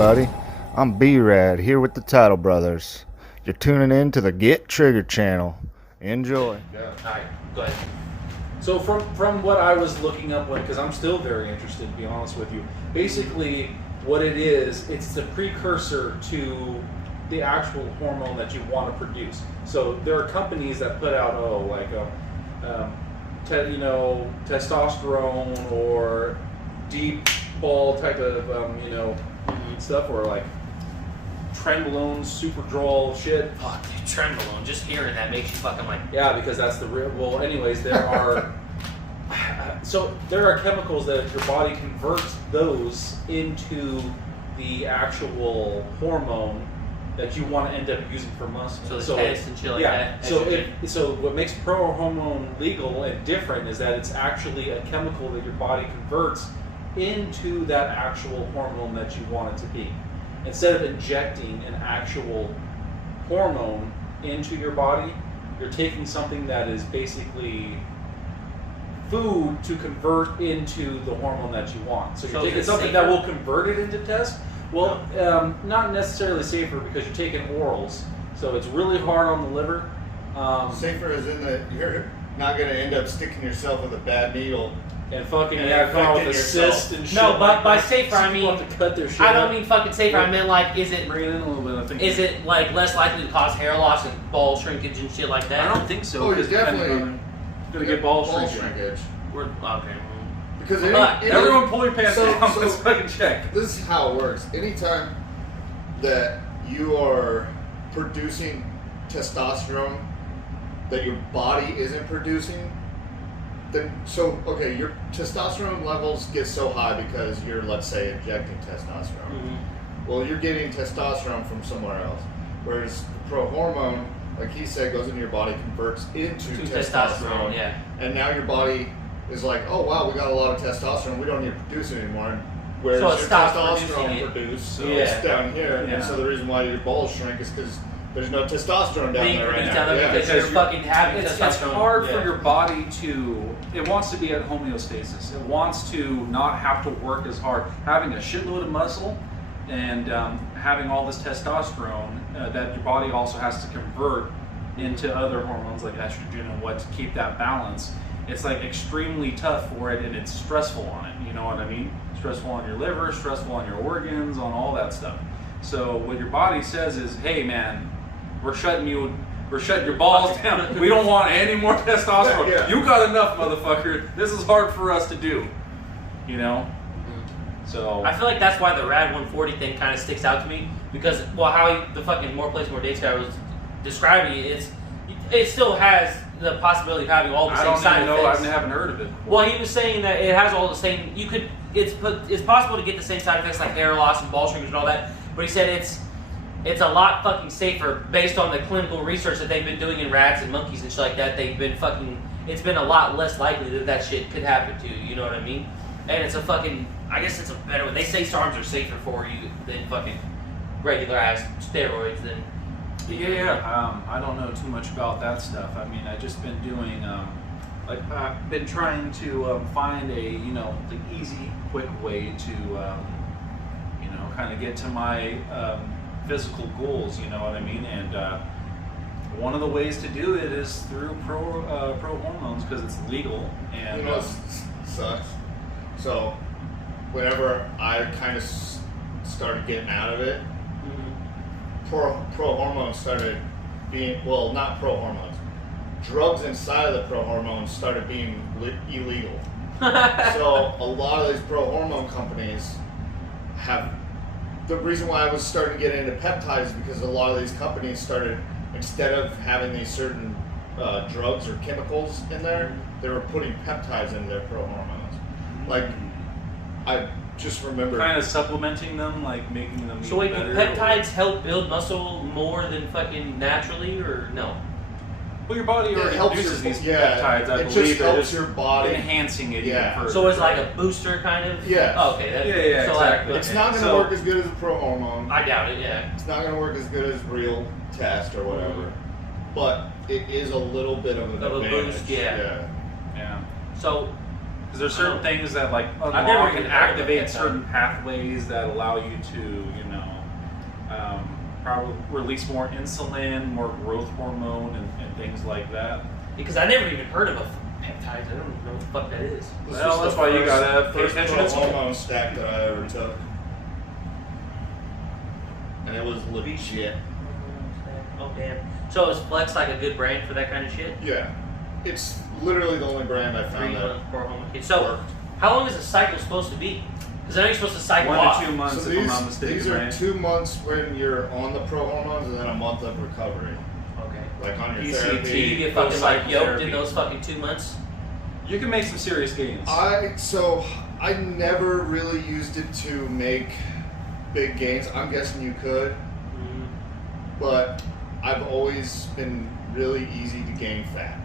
everybody. I'm B-Rad here with the Title Brothers. You're tuning in to the Get Triggered channel. Enjoy. Yeah. All right, go ahead. So from what I was looking up, because I'm still very interested, to be honest with you, basically what it is, it's the precursor to the actual hormone that you want to produce. So there are companies that put out, testosterone or deep ball type of, stuff, or like trenbolone, Superdrol shit. Fuck, dude, trenbolone. Just hearing that makes you fucking like. Yeah, because that's the real. Well, anyways, there are. So there are chemicals that your body converts those into the actual hormone that you want to end up using for muscle. So and shit like that. So what makes pro-hormone legal and different is that it's actually a chemical that your body converts into that actual hormone that you want it to be. Instead of injecting an actual hormone into your body, you're taking something that is basically food to convert into the hormone that you want. So you're taking something that will convert it into test. Well, not necessarily safer because you're taking orals, so it's really hard on the liver. Safer is in that you're not going to end up sticking yourself with a bad needle. And fucking come out with a cyst and shit. No, but by that. safer I mean have to cut their shit I don't mean fucking safer. I meant like, is it bring it in a little bit? I think is it like less likely to cause hair loss and ball shrinkage and shit like that? I don't think so. Oh, you're definitely gonna get ball shrinkage. We're okay. Because everyone pull your pants down. Let's fucking check. This is how it works. Anytime that you are producing testosterone that your body isn't producing, then your testosterone levels get so high because you're, let's say, injecting testosterone. Mm-hmm. Well, you're getting testosterone from somewhere else. Whereas the pro-hormone, like he said, goes into your body, converts into testosterone. Yeah. And now your body is like, oh wow, we got a lot of testosterone, we don't need to produce it anymore. Whereas so it your stops testosterone produced, so it's down here. Yeah. And so the reason why your balls shrink is because there's no testosterone down there right now. Because you're fucking having testosterone. It's hard for your body to. It wants to be at homeostasis. It wants to not have to work as hard. Having a shitload of muscle and having all this testosterone that your body also has to convert into other hormones like estrogen and what to keep that balance. It's like extremely tough for it, and it's stressful on it. You know what I mean? Stressful on your liver, stressful on your organs, on all that stuff. So what your body says is, hey man, we're shutting your balls down. We don't want any more testosterone. Yeah. You got enough, motherfucker. This is hard for us to do. You know? So I feel like that's why the Rad 140 thing kind of sticks out to me because, how the fucking More Place More Dates guy was describing it, it still has the possibility of having all the same side effects. I haven't heard of it. Well, he was saying that it has all the same. It's possible to get the same side effects like hair loss and ball shrinkage and all that. But he said it's a lot fucking safer based on the clinical research that they've been doing in rats and monkeys and shit like that. It's been a lot less likely that shit could happen to you. You know what I mean? And it's I guess it's a better way. They say SARMs are safer for you than fucking regular ass steroids. I don't know too much about that stuff. I mean, I've just been doing, I've been trying to find the easy, quick way to, kind of get to my physical goals. You know what I mean? And one of the ways to do it is through pro hormones because it's legal. And what sucks? So, whenever I kind of started getting out of it. Pro hormones started being, not pro hormones. Drugs inside of the pro hormones started being illegal. So a lot of these pro hormone companies have. The reason why I was starting to get into peptides is because a lot of these companies started, instead of having these certain drugs or chemicals in there, they were putting peptides into their pro hormones. Like I just remember kind of supplementing them, like making them. So wait, do peptides help build muscle more than fucking naturally, or no? Well, your body already produces these peptides. I believe just helps your body enhancing it. Even further. So it's like a booster kind of. Yeah. Oh, okay. Exactly. It's not going to work as good as a pro hormone. I doubt it. Yeah. It's not going to work as good as real test or whatever, but it is a little bit of an advantage. Boost. Yeah. Yeah. So Because there's certain things that like never unlock even and heard of activate that. certain pathways that allow you to, probably release more insulin, more growth hormone, and things like that. Because I never even heard of a peptides. I don't even know what the fuck that is. Well, that's why you gotta pay first attention to school. hormone stack that I ever took, and it was legit. Oh damn. So is Flex like a good brand for that kind of shit? Yeah, it's literally the only brand I 3 found that months per home. Okay. So worked. how long is a cycle supposed to be? Because I know you're supposed to cycle 1 off. to 2 months, So if I'm not mistaken. these are right? 2 months when you're on the pro hormones, and then a month of recovery, Okay. like on your ECT. Do you therapy. get fucking like Post-cycle yoked therapy. in those fucking 2 months? You can make some serious gains. I never really used it to make big gains. I'm guessing you could, but I've always been really easy to gain fat,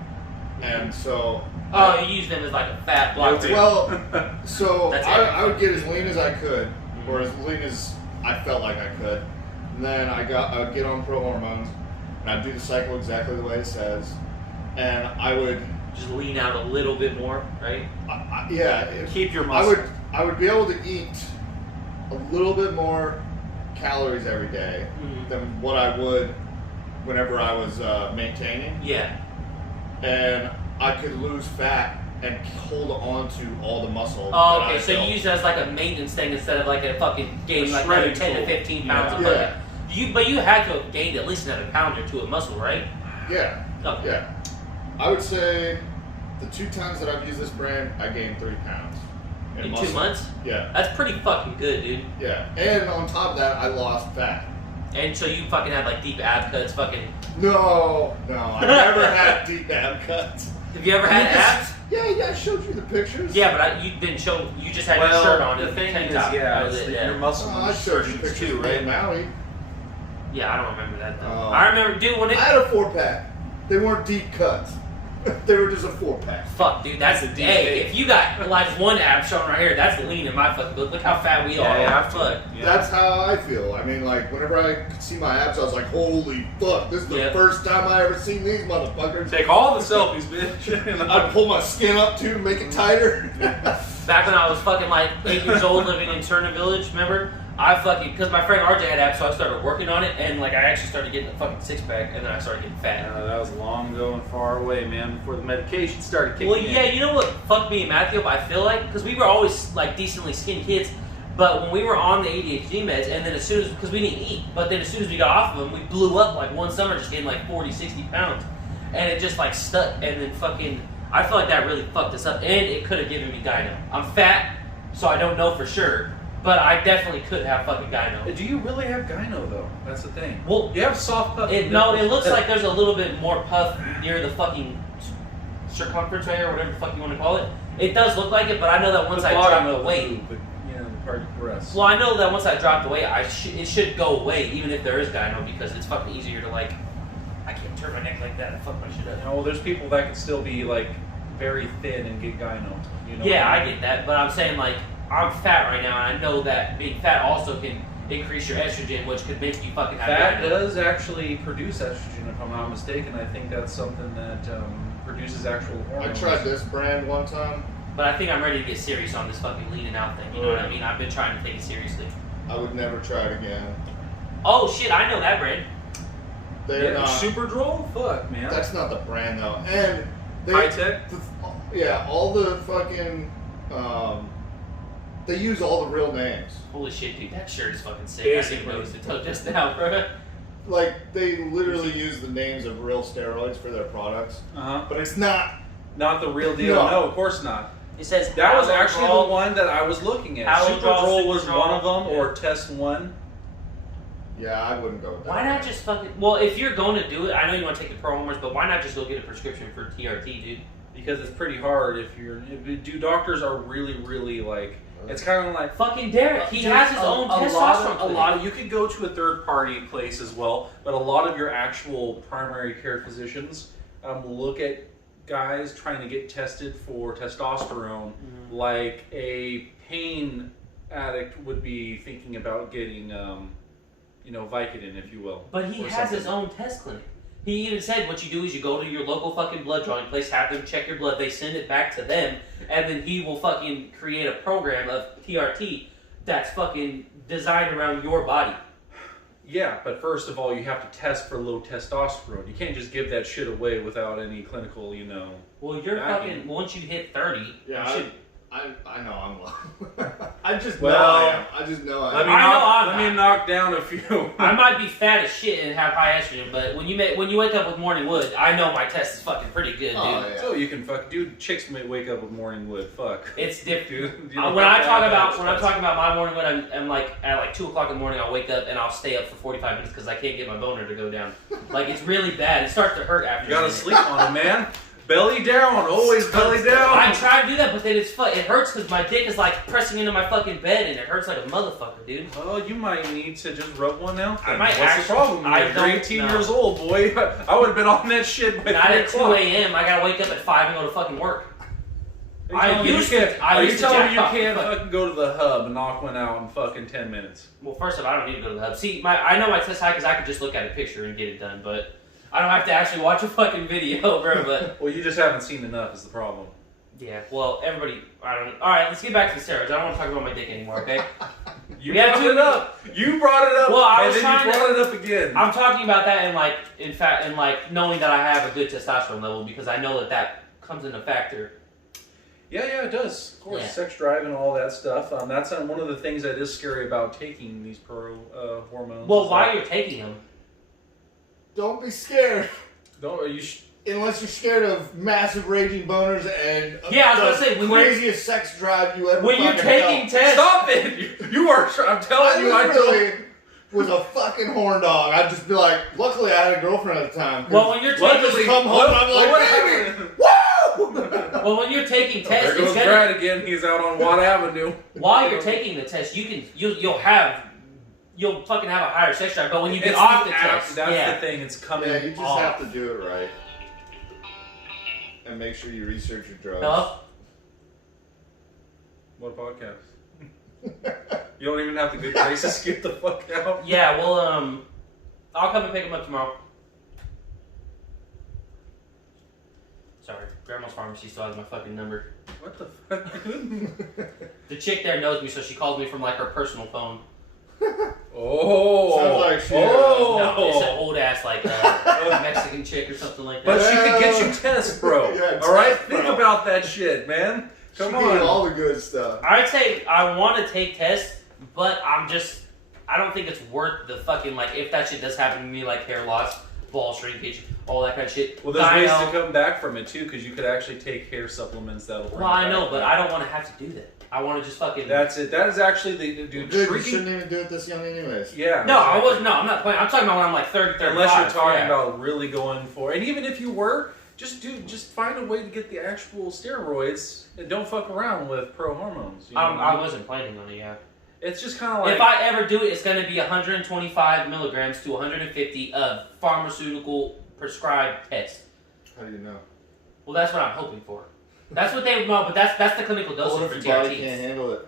and so. Oh, you use them as like a fat block. Guilty. Well, so That's I would get as lean as I could, or as lean as I felt like I could. And then I would get on pro hormones, and I'd do the cycle exactly the way it says, and I would, Just lean out a little bit more, right? Keep your muscle. I would be able to eat a little bit more calories every day than what I would whenever I was maintaining, Yeah. and I could lose fat and hold on to all the muscle. Oh, that okay. I So built. you use it as like a maintenance thing instead of like a fucking gain A like another shredding 10 to tool. 15 pounds of Yeah. fucking. But you had to have gained at least another pound or two of muscle, right? Yeah. Okay. Yeah. I would say the 2 times that I've used this brand, I gained 3 pounds. In muscle. 2 months? Yeah. That's pretty fucking good, dude. Yeah. And on top of that, I lost fat. And so you fucking had like deep ab cuts, fucking. No, I never had deep ab cuts. Have you ever had abs? Yeah, I showed you the pictures. Yeah, but you didn't show. You just had your shirt on. The and thing tank is, top. That was it's it, your muscle Oh, I showed you insertions pictures too, of right? Maui. Yeah, I don't remember that though. Oh. I remember, dude, when I it. had a 4-pack. They weren't deep cuts. They were just a 4-pack. Fuck, dude, that's It's a deep hey. fake. If you got like one ab showing right here, that's lean in my fucking book. Look how fat we are. Yeah, Fuck. Yeah. That's how I feel. I mean, like, whenever I could see my abs, I was like, holy fuck, this is the Yeah. first time I ever seen these motherfuckers. Take all the selfies, bitch. I'd pull my skin up too to make it tighter. Back when I was fucking like 8 years old living in Turner Village, remember? I fucking, because my friend RJ had abs, so I started working on it, and like I actually started getting a fucking 6-pack, and then I started getting fat. That was long ago and far away, man, before the medication started kicking Well, in. yeah, you know what fucked me and Matthew up, I feel like? Because we were always like decently skinny kids, but when we were on the ADHD meds, and then as soon as, because we didn't eat, but then as soon as we got off of them, we blew up like one summer just getting like 40, 60 pounds. And it just like stuck, and then fucking, I feel like that really fucked us up, and it could have given me gyno. I'm fat, so I don't know for sure, but I definitely could have fucking gyno. Do you really have gyno though? That's the thing. Well, You have soft puff. no, it looks like there's a little bit more puff near the fucking circumference right here, or whatever the fuck you want to call it. It does look like it, but I know that once I drop the weight, but the part of the breast. well, I know that once I drop the weight, it should go away, even if there is gyno, because it's fucking easier to like. I can't turn my neck like that and fuck my shit up. Well, there's people that can still be like very thin and get gyno. You know? Yeah, I get that, but I'm saying like I'm fat right now, and I know that being fat also can increase your estrogen, which could make you fucking have Fat gyno. does actually produce estrogen, if I'm not mistaken. I think that's something that produces actual I hormones. tried this brand one time. But I think I'm ready to get serious on this fucking leaning out thing. You know what I mean? I've been trying to take it seriously. I would never try it again. Oh shit, I know that brand. They're Yeah, not. Super Droll? Fuck, man. That's not the brand though. And they, High tech? Yeah, all the fucking. They use all the real names. Holy shit, dude, that shirt is fucking sick. Basically. I didn't notice it till just now, bro. Like they literally use the names of real steroids for their products, Uh-huh. but it's not. Not the real deal. No. No, of course not. It says That was actually Allodraw. the one that I was looking at. Allodraw, Super Droll was Super one of Droll. them, or Test 1. Yeah, I wouldn't go with that. Why not just fucking? Well, if you're going to do it, I know you want to take the pro homers, but why not just go get a prescription for TRT, dude? Because it's pretty hard do doctors are really, really like, it's kind of like, Fucking Derek, he Dude, has his own testosterone. a lot of, you could go to a third party place as well, but a lot of your actual primary care physicians look at guys trying to get tested for testosterone like a pain addict would be thinking about getting, Vicodin, if you will. But he or has his something. own test clinic. He even said what you do is you go to your local fucking blood drawing place, have them check your blood, they send it back to them, and then he will fucking create a program of TRT that's fucking designed around your body. Yeah, but first of all, you have to test for low testosterone. You can't just give that shit away without any clinical, Well, you're fucking, once you hit 30, Yeah, you should... I know I'm low. I just Well, know I am. I just know I am. Let me knock down a few. I might be fat as shit and have high estrogen, but when you wake up with morning wood, I know my test is fucking pretty good, dude. Oh, yeah. So you can dude. Chicks may wake up with morning wood. Fuck. It's different. Dude, When I'm talking about my morning wood, I'm like at like 2 o'clock in the morning. I'll wake up and I'll stay up for 45 minutes because I can't get my boner to go down. Like it's really bad. It starts to hurt after. You gotta sleep on it, man. Belly down, always belly down. I try to do that, but then it hurts because my dick is like pressing into my fucking bed and it hurts like a motherfucker, dude. Well, you might need to just rub one out. I might What's the problem? You're 18 years old, boy. I would have been on that shit by Not 3 at 2 o'clock. a.m. I gotta wake up at 5 and go to fucking work. Are you telling me you can't fuck. fucking go to the hub and knock one out in fucking 10 minutes? Well, first of all, I don't need to go to the hub. See, I know my test high because I could just look at a picture and get it done, but I don't have to actually watch a fucking video, bro. But Well, you just haven't seen enough is the problem. yeah, well, everybody, I don't know. All right, let's get back to the steroids. I don't want to talk about my dick anymore, okay? You We have brought to- it up. You brought it up. Well, I and was then trying you to- brought it up again. I'm talking about that in like knowing that I have a good testosterone level because I know that comes into factor. Yeah, it does. Of course, Yeah. sex drive and all that stuff. That's one of the things that is scary about taking these hormones. Well, while you're taking them, Don't be scared. Don't you? Unless you're scared of massive raging boners and Yeah, I was the gonna say, when craziest sex drive you ever when you're fucking taking felt. tests, Stop it! You are. I'm telling you, I literally was a fucking horn dog. I'd just be like, luckily I had a girlfriend at the time. well, when you're I'd taking, just come home and I'd be like, baby, woo! well, when you're taking There tests, goes it's gonna, Brad again. He's out on Watt Avenue. while you're taking the test, you'll fucking have a higher sex drive. But when you get It's off the the app, test, that's the thing. It's coming. Yeah, you just off. have to do it right. And make sure you research your drugs. Hello? What podcast? You don't even have the good graces. Get the fuck out. Yeah, well, I'll come and pick them up tomorrow. Sorry, Grandma's Pharmacy still has my fucking number. What the fuck? The chick there knows me, so she calls me from like her personal phone. Oh. Sounds like she, No, it's an old ass like Mexican chick or something like But that. she could get you tests, bro. Yeah, All right, tests, think bro. about that shit, man. Come She gave on. all the good stuff. I'd say I want to take tests, but I don't think it's worth the fucking like if that shit does happen to me, like hair loss, ball shrinkage, all that kind of shit. Well, there's ways Gyno. to come back from it too, because you could actually take hair supplements that'll bring Well, it I know, back. but I don't want to have to do that. I want to just fucking. That's it. That is actually the dude. Dude, you shrinking. shouldn't even do it this young anyways. Yeah. No, I exactly. wasn't. No, I'm not playing. I'm talking about when I'm like 30, 35. Unless you're talking yeah. about really going for, and even if you were, just find a way to get the actual steroids and don't fuck around with pro hormones. You know what I mean? wasn't planning on it. Yeah. It's just kind of like If I ever do it, it's going to be 125 milligrams to 150 of pharmaceutical prescribed test. How do you know? Well, that's what I'm hoping for. That's what they know, but that's the clinical What dosage if for your body TRT. can't handle it?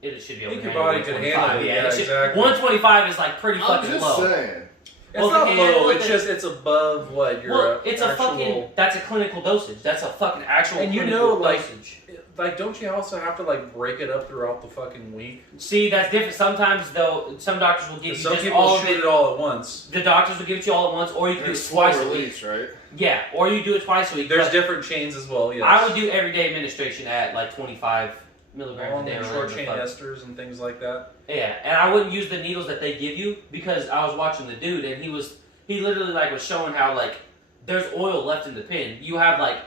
It should be I able think to your body could handle it. Yeah, Yeah, it should, exactly. 125 is like pretty I'm fucking just low. saying. it's well, not if you handle low. it, It's then- just it's above what your Well, it's a actual. fucking. That's a clinical dosage. That's a fucking actual. And you clinical know, like- dosage. Like, don't you also have to like break it up throughout the fucking week? See, that's different. Sometimes though, some doctors will give you Some just people all of shoot it. it all at once. The doctors will give it to you all at once, or you can do it There's slow twice a week. release, right? Yeah, or you do it twice a week. There's but different chains as well. Yes. I would do everyday administration at like 25 milligrams long a day. and or short whatever chain the fuck. esters and things like that. Yeah, and I wouldn't use the needles that they give you because I was watching the dude and he literally like was showing how like there's oil left in the pin. You have like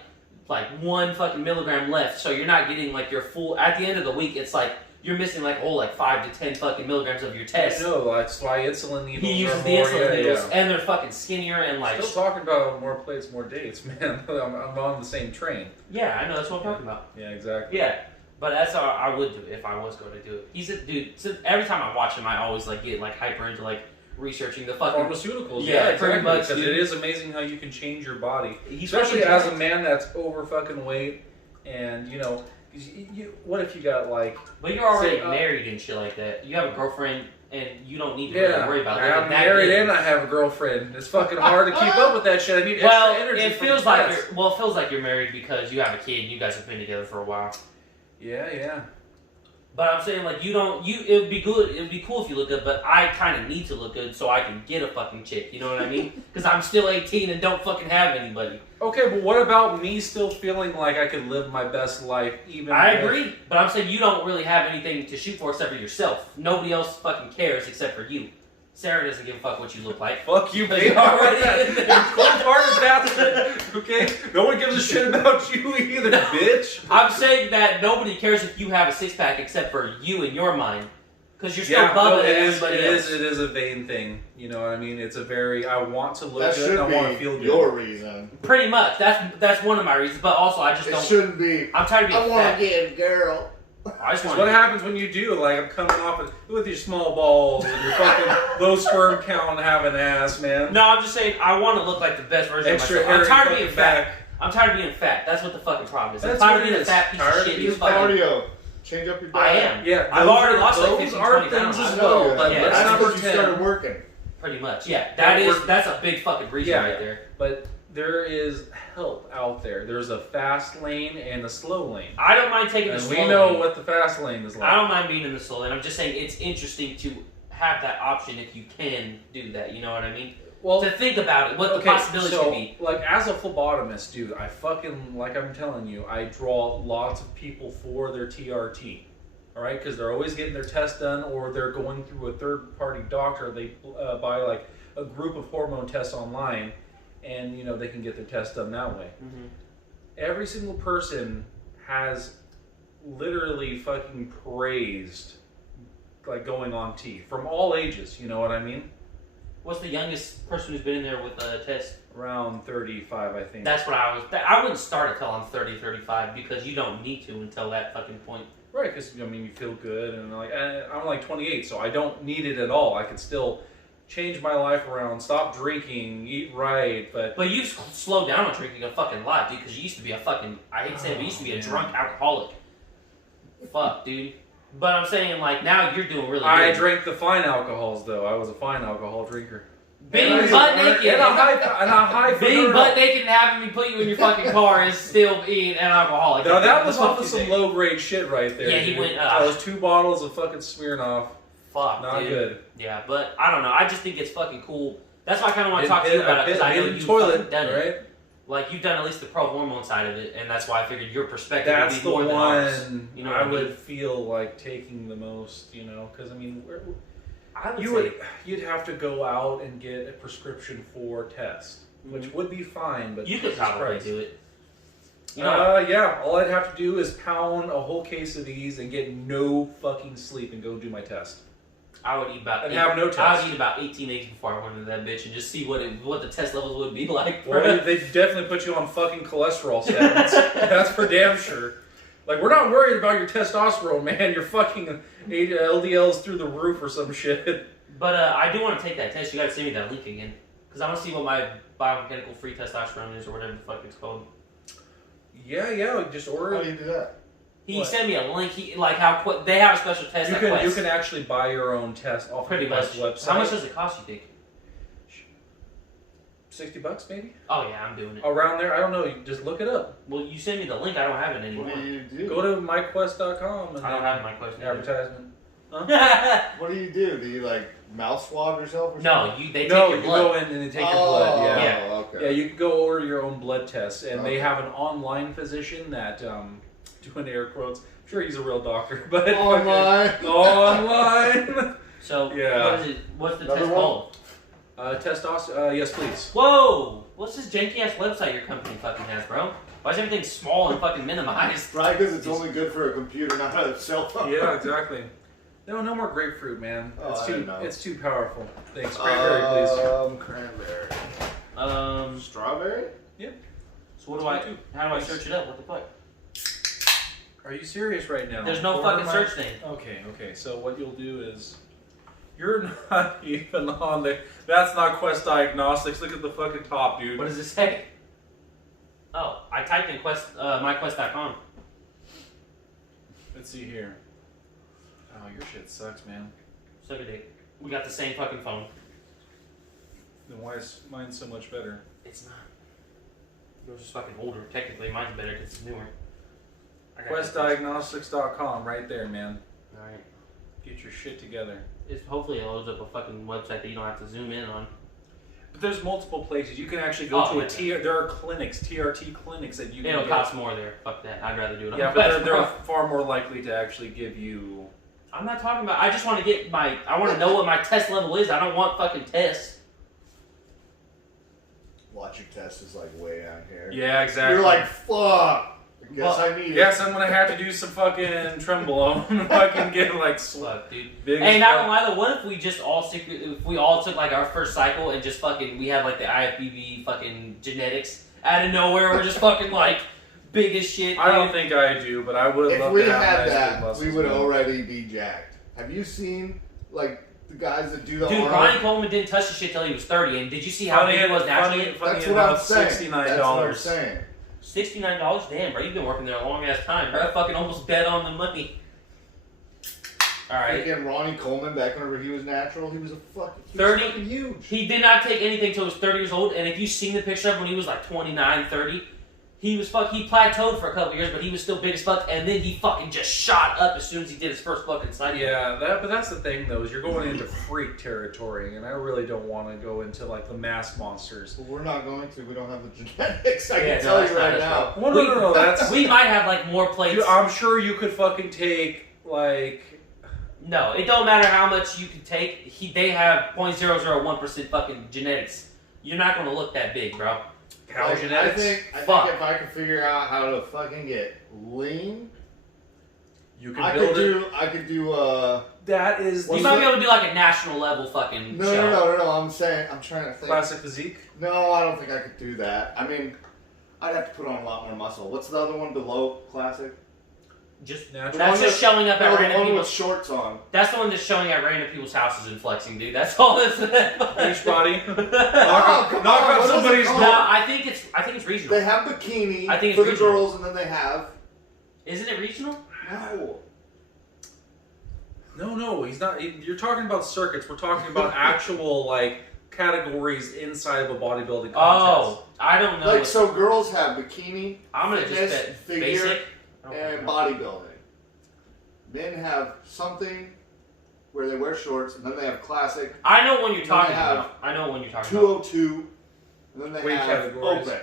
1 fucking milligram left, so you're not getting like your full. At the end of the week, it's like you're missing like 5 to 10 fucking milligrams of your test. No, that's why insulin needles. He uses are the more, insulin needles, Yeah. and they're fucking skinnier and like. Still talking about more plates, more dates, man. I'm on the same train. Yeah, I know that's what I'm talking about. Yeah, exactly. Yeah, but that's how I would do it if I was going to do it. He's a dude. So every time I watch him, I always like get like hyper into like researching the fucking. Pharmaceuticals, Yeah, yeah, pretty exactly. much, Because dude. it is amazing how you can change your body, He's especially fucking as a jacked. man that's over fucking weight, and you know, what if you got like. But you're already Say, married and shit like that. You have a girlfriend. and you don't need to really worry about that. I'm married and I have a girlfriend. It's fucking hard to keep up with that shit. I need extra energy. It feels like you're married because you have a kid and you guys have been together for a while. Yeah. But I'm saying, like, it would be good, it would be cool if you look good, but I kind of need to look good so I can get a fucking chick, you know what I mean? Because I'm still 18 and don't fucking have anybody. Okay, but what about me still feeling like I can live my best life even I agree, but I'm saying you don't really have anything to shoot for except for yourself. Nobody else fucking cares except for you. Sarah doesn't give a fuck what you look like. Fuck you, baby. Cold-hearted bastard. Okay? No one gives a shit about you either, bitch. I'm saying that nobody cares if you have a six-pack except for you in your mind. Because you're still Bubba and everybody else. It is a vain thing. You know what I mean? It's a very, I want to look that good, I want to feel good. Your reason. Pretty much. That's one of my reasons, but also I just don't. It shouldn't be. I'm tired of being fat. I want to get a girl. What happens when you do? Like, I'm coming off with your small balls and your fucking low sperm count and have an ass, man. No, I'm just saying I want to look like the best version of myself. I'm tired of being fat. I'm tired of being fat. That's what the fucking problem is. I'm tired of being a fat piece of shit. Use cardio. Change up your diet. I am. Yeah, I've already lost like 15, those are 20 things pounds. as well. But yeah, let's that's not because you pretend. started working. Pretty much, yeah. That's a big fucking reason right there. But there is help out there. There's a fast lane and a slow lane. I don't mind taking the slow lane. We know what the fast lane is like. I don't mind being in the slow lane. I'm just saying it's interesting to have that option if you can do that. You know what I mean? Well, to think about it, what the possibilities could be. Like, as a phlebotomist, dude, I fucking, like I'm telling you, I draw lots of people for their TRT. All right? Because they're always getting their test done, or they're going through a third-party doctor. They buy, like, a group of hormone tests online, and, you know, they can get their test done that way. Mm-hmm. Every single person has literally fucking praised, like, going on T. From all ages, you know what I mean? What's the youngest person who's been in there with a test? Around 35, I think. That's what I wouldn't start until I'm 30, 35, because you don't need to until that fucking point. Right, because, I mean, you feel good, and like, I'm like 28, so I don't need it at all. I could still change my life around, stop drinking, eat right, but you've slowed down on drinking a fucking lot, dude, because you used to be a fucking, I hate to say it, but you used to be a drunk alcoholic. Fuck, dude. But I'm saying, like, now you're doing really good. I drank the fine alcohols, though. I was a fine alcohol drinker. Being butt naked being butt naked and having me put you in your fucking car is still being an alcoholic. No, that was off of some low grade shit right there. Yeah, he went. That was 2 bottles of fucking Smirnoff. Fuck, not dude. good. Yeah, but I don't know. I just think it's fucking cool. That's why I kind of want to talk to you about it, because I know you've fucking done it. Like, you've done at least the pro-hormone side of it, and that's why I figured your perspective would be more than ours. That's the one you know I would feel like taking the most, you know, because, I mean, you'd have to go out and get a prescription for test, which would be fine, but you could probably do it. You know, yeah, all I'd have to do is pound a whole case of these and get no fucking sleep and go do my test. I would eat about have no test. I would eat about 18 eggs before I went into that bitch and just see what the test levels would be like. Well, they definitely put you on fucking cholesterol statins. That's for damn sure. Like, we're not worried about your testosterone, man. Your fucking LDL's through the roof or some shit. But I do want to take that test. You gotta send me that link again, because I want to see what my biomechanical free testosterone is, or whatever the fuck it's called. Yeah, just order it. How do you do that? He sent me a link. How quick they have a special test. You can actually buy your own test off Pretty the much. website. How much does it cost, you think? $60 maybe? Oh yeah, I'm doing it. Around there, I don't know. You just look it up. Well, you send me the link. I don't have it anymore. What do you do? Go to myquest.com and I don't have MyQuest. advertisement. Huh? What do you do? Do you like mouth swab yourself or something? No, they take your blood. Go in and they take your blood. Yeah. Okay. Yeah, you can go order your own blood tests, and they have an online physician that, doing air quotes, I'm sure he's a real doctor, but online. So yeah. What is it? What's the test called? Testosterone. Yes, please. Whoa! What's this janky ass website your company fucking has, bro? Why is everything small and fucking minimized? Probably because it's only good for a computer, not a cell phone. Yeah, exactly. No more grapefruit, man. It's too powerful. Thanks. Cranberry, please. Cranberry. Strawberry? Yeah. So how do I search it up? What the fuck? Are you serious right now? There's no fucking search thing. Okay. So what you'll do is, you're not even on there. That's not Quest Diagnostics. Look at the fucking top, dude. What does it say? Oh, I typed in myquest.com. Let's see here. Oh, your shit sucks, man. Suck a dick. We got the same fucking phone. Then why is mine so much better? It's not. Yours is fucking older. Technically, mine's better because it's newer. QuestDiagnostics.com, right there, man. Alright. Get your shit together. It's hopefully it loads up a fucking website that you don't have to zoom in on. But there's multiple places. You can actually go to yeah. There are clinics, TRT clinics that you can It'll get. cost more there. Fuck that. I'd rather do it on Yeah, the but they're far more likely to actually give you... I'm not talking about... I just want to get my... I want to know what my test level is. I don't want fucking tests. Watch your test is like way down here. Yeah, exactly. You're like, fuck. I guess I need Guess I'm gonna have to do some fucking trembolone and fucking get like Fuck, dude. big. Hey, not gonna lie though, what if we just all if we all took like our first cycle and just fucking we have like the IFBB fucking genetics out of nowhere, we're just fucking like big as shit. I don't think I do, but I would If love we to have had nice big that, muscles, we would man. already be jacked. Have you seen like the guys that do the Dude, arm? Ronnie Coleman didn't touch the shit till he was 30, and did you see how big he was naturally? Funny That's what I'm enough, saying. $69. That's what I'm saying. $69? Damn, bro, you've been working there a long ass time, bro. I fucking almost bet on the money. Alright. Freaking Ronnie Coleman, back whenever he was natural, he was 30? fucking huge. He did not take anything till he was 30 years old, and if you've seen the picture of him when he was like 29, 30, he plateaued for a couple years, but he was still big as fuck, and then he fucking just shot up as soon as he did his first fucking cycle. Yeah, but that's the thing though, is you're going into freak territory, and I really don't want to go into like the mass monsters. But we're not going to. We don't have the genetics. I Yeah, can no, tell that's you not right us, now. Well, no, that's... We might have like more plates. Dude, I'm sure you could fucking take like... No, it don't matter how much you can take. They have 0.001% fucking genetics. You're not gonna look that big, bro. Cow Like, genetics. I think if I could figure out how to fucking get lean, You can I build could it. I could do. That is You What's might the- be able to do like a national level fucking No, show. no. I'm trying to think. classic physique. No, I don't think I could do that. I mean, I'd have to put on a lot more muscle. What's the other one below classic? Just Natural. that's one just that- showing up No, at the random one with people's. shorts on. That's the one that's showing at random people's houses and flexing, dude. That's all this. Beach body. Oh, knock come knock on, on what is it somebody's called? No, door. I think it's regional. They have bikini I think it's for the regional. girls, and then they have Isn't it regional? no. No, he's not. You're talking about circuits. We're talking about actual like categories inside of a bodybuilding contest. Oh, I don't know. Like so, girls have bikini, I'm gonna just fitness, bet figure, basic. and bodybuilding. Men have something where they wear shorts, and then they have classic I know when you're talking have about. I know when you're talking about. 202, and then they Weight have categories. open.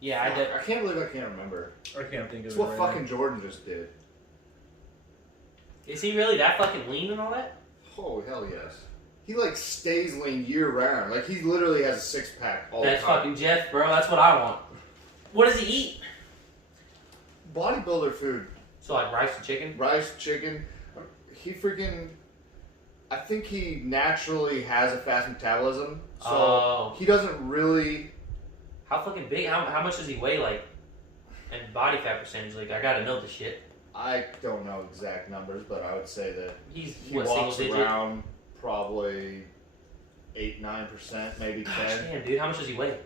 Yeah, I did. I can't believe I can't remember. I can't think of It's it. what right fucking Jordan just did. Is he really that fucking lean and all that? Oh hell yes. He like stays lean year round. Like he literally has a six pack all That's the time. fucking Jeff, bro. That's what I want. What does he eat? Bodybuilder food. So like rice and chicken? Rice, chicken. He freaking. I think he naturally has a fast metabolism, so Oh. he doesn't really. How fucking big? How much does he weigh, like? And body fat percentage? Like, I gotta know the shit. I don't know exact numbers, but I would say that He's he what, single walks digit? around probably 8-9%, maybe 10. Gosh, damn, dude. How much does he weigh?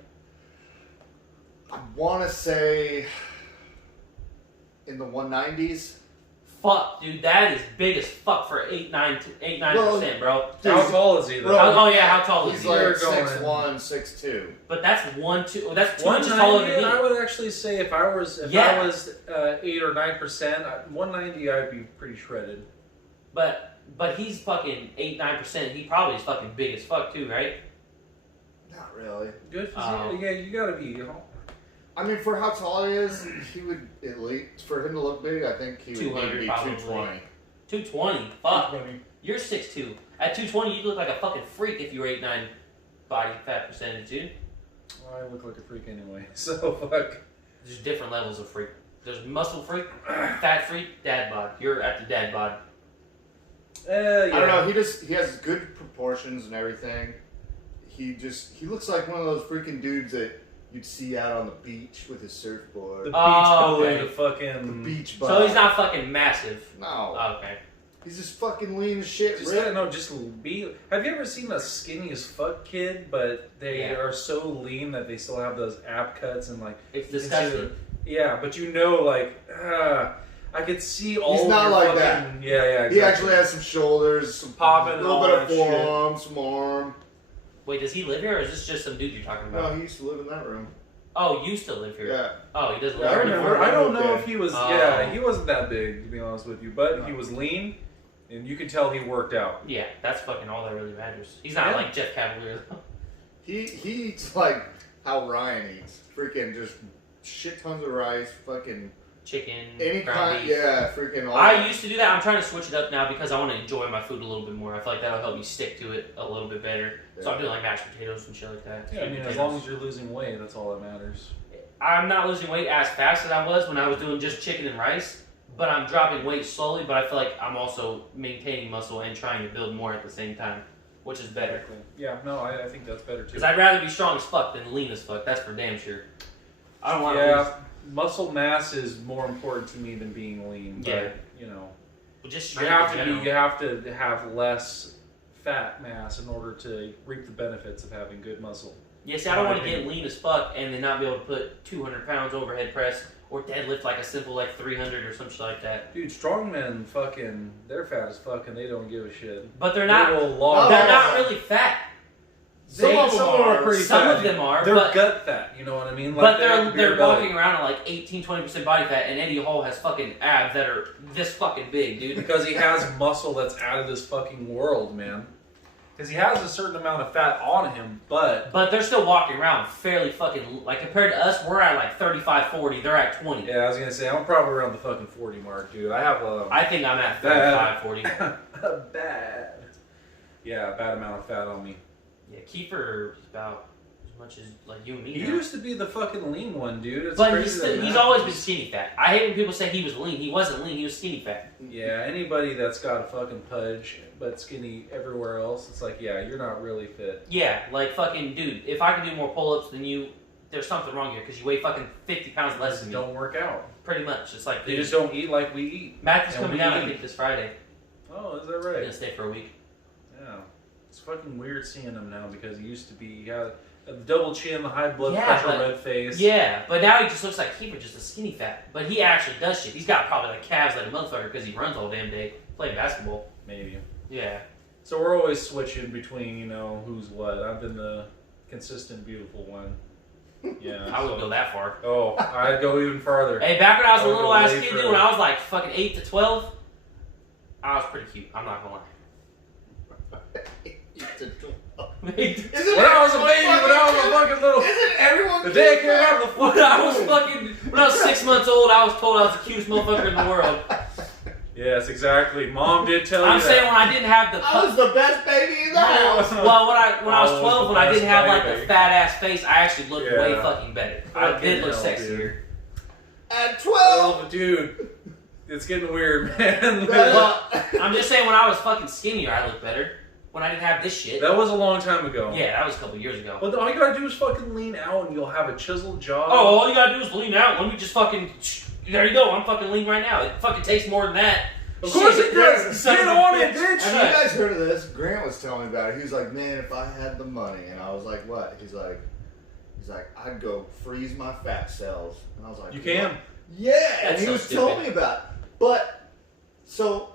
I want to say in the 190s. Fuck, dude. That is big as fuck for 8-9%, bro. How tall is he though? Bro, Oh yeah, how tall is He's he? like You're going- 6'1", 6'2". But that's 1-2. That's 2 inches taller than 190, I me. would actually say if I was Yeah. 8 or 9%, 190 I'd be pretty shredded. But he's fucking 8-9%. He probably is fucking big as fuck too, right? Not really. Good physique. Oh. Yeah, you gotta be. You know, I mean, for how tall he is, he would at least for him to look big. I think he would need to 200 be probably. 220. 220. Fuck. You're 6'2". At 220, you'd look like a fucking freak if you were 8-9 body fat percentage, dude. well, I look like a freak anyway, so fuck. There's different levels of freak. There's muscle freak, fat freak, dad bod. You're at the dad bod. Yeah. I don't know. He has good proportions and everything. He looks like one of those freaking dudes that you'd see out on the beach with his surfboard. The beach Oh, bully, okay. the fucking. The beach So bum. he's not fucking massive. No. Oh, okay. He's just fucking lean as shit. Just ripped. just be. Have you ever seen a skinny as fuck kid, but they Yeah. are so lean that they still have those ab cuts and like. It's you can see disgusting. Yeah, but you know, like, I could see all. He's of not your like fucking, that. Yeah, exactly. He actually has some shoulders, some Popping a and little all bit of that shit. forearm, some arm. Wait, does he live here, or is this just some dude you're talking No, about? he used to live in that room. Oh, you still live here? Yeah. Oh, he doesn't Yeah, live I here remember. anymore. I don't know Okay. if he was. Oh. Yeah, he wasn't that big, to be honest with you, but he was lean, and you could tell he worked out. Yeah, that's fucking all that really matters. He's not Yeah. like Jeff Cavalier though. He eats like how Ryan eats. Freaking just shit tons of rice, fucking Chicken, any ground kind. beef. Yeah, freaking all I that. used to do that. I'm trying to switch it up now because I want to enjoy my food a little bit more. I feel like that'll help me stick to it a little bit better. So I'm doing like mashed potatoes and shit like that. Yeah, I Sweet mean, as potatoes. long as you're losing weight, that's all that matters. I'm not losing weight as fast as I was when I was doing just chicken and rice, but I'm dropping weight slowly. But I feel like I'm also maintaining muscle and trying to build more at the same time, which is better. Yeah, no, I think that's better too. Because I'd rather be strong as fuck than lean as fuck. That's for damn sure. I don't want to lose. Yeah, muscle mass is more important to me than being lean. Yeah. But, you know, But just you strength have in to general. be. You have to have less fat mass in order to reap the benefits of having good muscle. Yeah, see, I don't want to get lean as fuck and then not be able to put 200 pounds overhead press or deadlift like a simple like 300 or some shit like that. Dude, strong men fucking, they're fat as fuck and they don't give a shit. But they're They not. will log They're off. not really fat. Some of them are pretty Some fat. of them are, They're but- gut fat, you know what I mean? But they have a they're beer belly. walking around at like 18-20% body fat, and Eddie Hall has fucking abs that are this fucking big, dude. Because he has muscle that's out of this fucking world, man. Because he has a certain amount of fat on him, but But they're still walking around fairly fucking like compared to us, we're at like 35-40. They're at 20. yeah, I was gonna say I'm probably around the fucking 40 mark, dude. I have I think I'm at Bad. 35-40. a bad, yeah, a bad amount of fat on me. Yeah, Kiefer is about as much as like you and me. He now. used to be the fucking lean one, dude. It's But crazy that he's that- always been skinny fat. I hate when people say he was lean. He wasn't lean. He was skinny fat. Yeah, anybody that's got a fucking pudge but skinny everywhere else, it's like, yeah, you're not really fit. Yeah, like fucking dude. If I can do more pull-ups than you, there's something wrong here because you weigh fucking 50 pounds less Just than me. don't work out. Pretty much. It's like You dude, just don't eat like we eat. Matthew's and coming we down. I eat. think this Friday. Oh, is that He's right? gonna stay for a week. Yeah. It's fucking weird seeing him now because he used to be, he had a double chin, high blood Yeah, pressure, but- red face. Yeah, but now he just looks like Kiefer, just a skinny fat. But he actually does shit. He's got probably like calves like a motherfucker because he runs all damn day playing basketball. Maybe. Yeah. So we're always switching between, you know, who's what. I've been the consistent, beautiful one. Yeah. I wouldn't go that far. Oh, I'd go even farther. Hey, back when I was a I would little go ass way kid, further. dude, when I was like fucking 8 to 12, I was pretty cute. I'm not gonna lie. Isn't When I was a baby, when I was a fucking little. Isn't everyone The day I came out of the When I was when I was 6 months old, I was told I was the cutest motherfucker in the world. Yes, exactly. Mom did tell you I'm that. saying when I didn't have the I was the best baby in the house. well, when I was I was 12, the when I didn't best have like baby. the fat ass face, I actually looked way Yeah. fucking better. I Fucking did look hell, sexier. dude. At 12. Oh, dude. It's getting weird, man. Well, I'm just saying when I was fucking skinnier, I looked better. When I didn't have this shit. That was a long time ago. Yeah, that was a couple years ago. But all you gotta do is fucking lean out and you'll have a chiseled jaw. Oh, all you gotta do is lean out. Let me just fucking. There you go. I'm fucking lean right now. It fucking takes more than that. Of course Shit, it does. son Get of a on bitch. it, bitch. Have you guys heard of this? Grant was telling me about it. He was like, man, if I had the money. And I was like, what? He's like, I'd go freeze my fat cells. And I was like, You can. "What?" Yeah. And That's he so was stupid. telling me about it. But, so,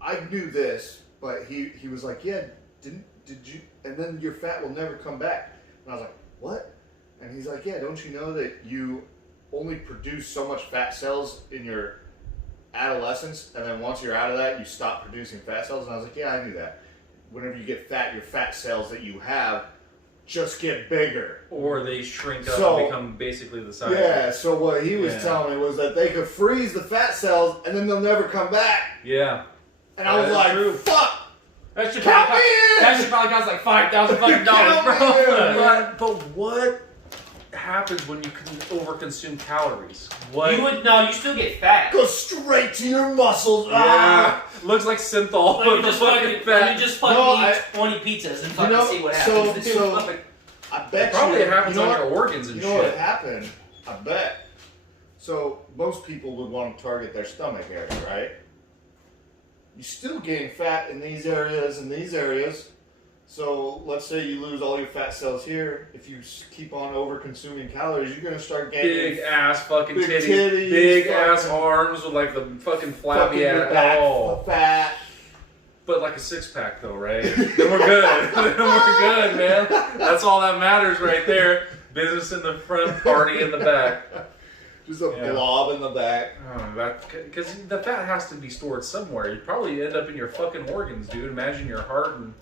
I knew this, but he was like, yeah, did you, and then your fat will never come back. And I was like, what? And he's like, yeah, don't you know that you only produce so much fat cells in your adolescence, and then once you're out of that, you stop producing fat cells? And I was like, yeah, I knew that. Whenever you get fat, your fat cells that you have just get bigger. Or they shrink up So- and become basically the size. Yeah, so what he was Yeah. telling me was that they could freeze the fat cells, and then they'll never come back. Yeah. And I was That is like, true. fuck! That shit Count probably, me in! that shit probably costs like $5,000 fucking Count dollars, me in, bro. man. But what happens when you can overconsume calories? What? You still get fat. Go straight to your muscles. Yeah. Ah! Looks like synthol. Let me but just fucking fucking, fat. let me just fucking No, eat 20 pizzas and fucking know, see what so- happens. dude. so- Fuck. I bet Probably you. it happens you know on what? your organs and You know what shit. happened? I bet. So most people would want to target their stomach area, right? You still gain fat in these areas and these areas, So let's say you lose all your fat cells here. If you keep on over consuming calories, you're gonna start gaining Big ass fucking big titties, big ass fucking- arms with like the fucking flabby fucking your ass. back Oh. fat. But like a 6-pack though, right? Then we're good. Then we're good, man. That's all that matters right there. Business in the front, party in the back. Just a Yeah. blob in the back. Because the fat has to be stored somewhere. You'd probably end up in your fucking organs, dude. Imagine your heart and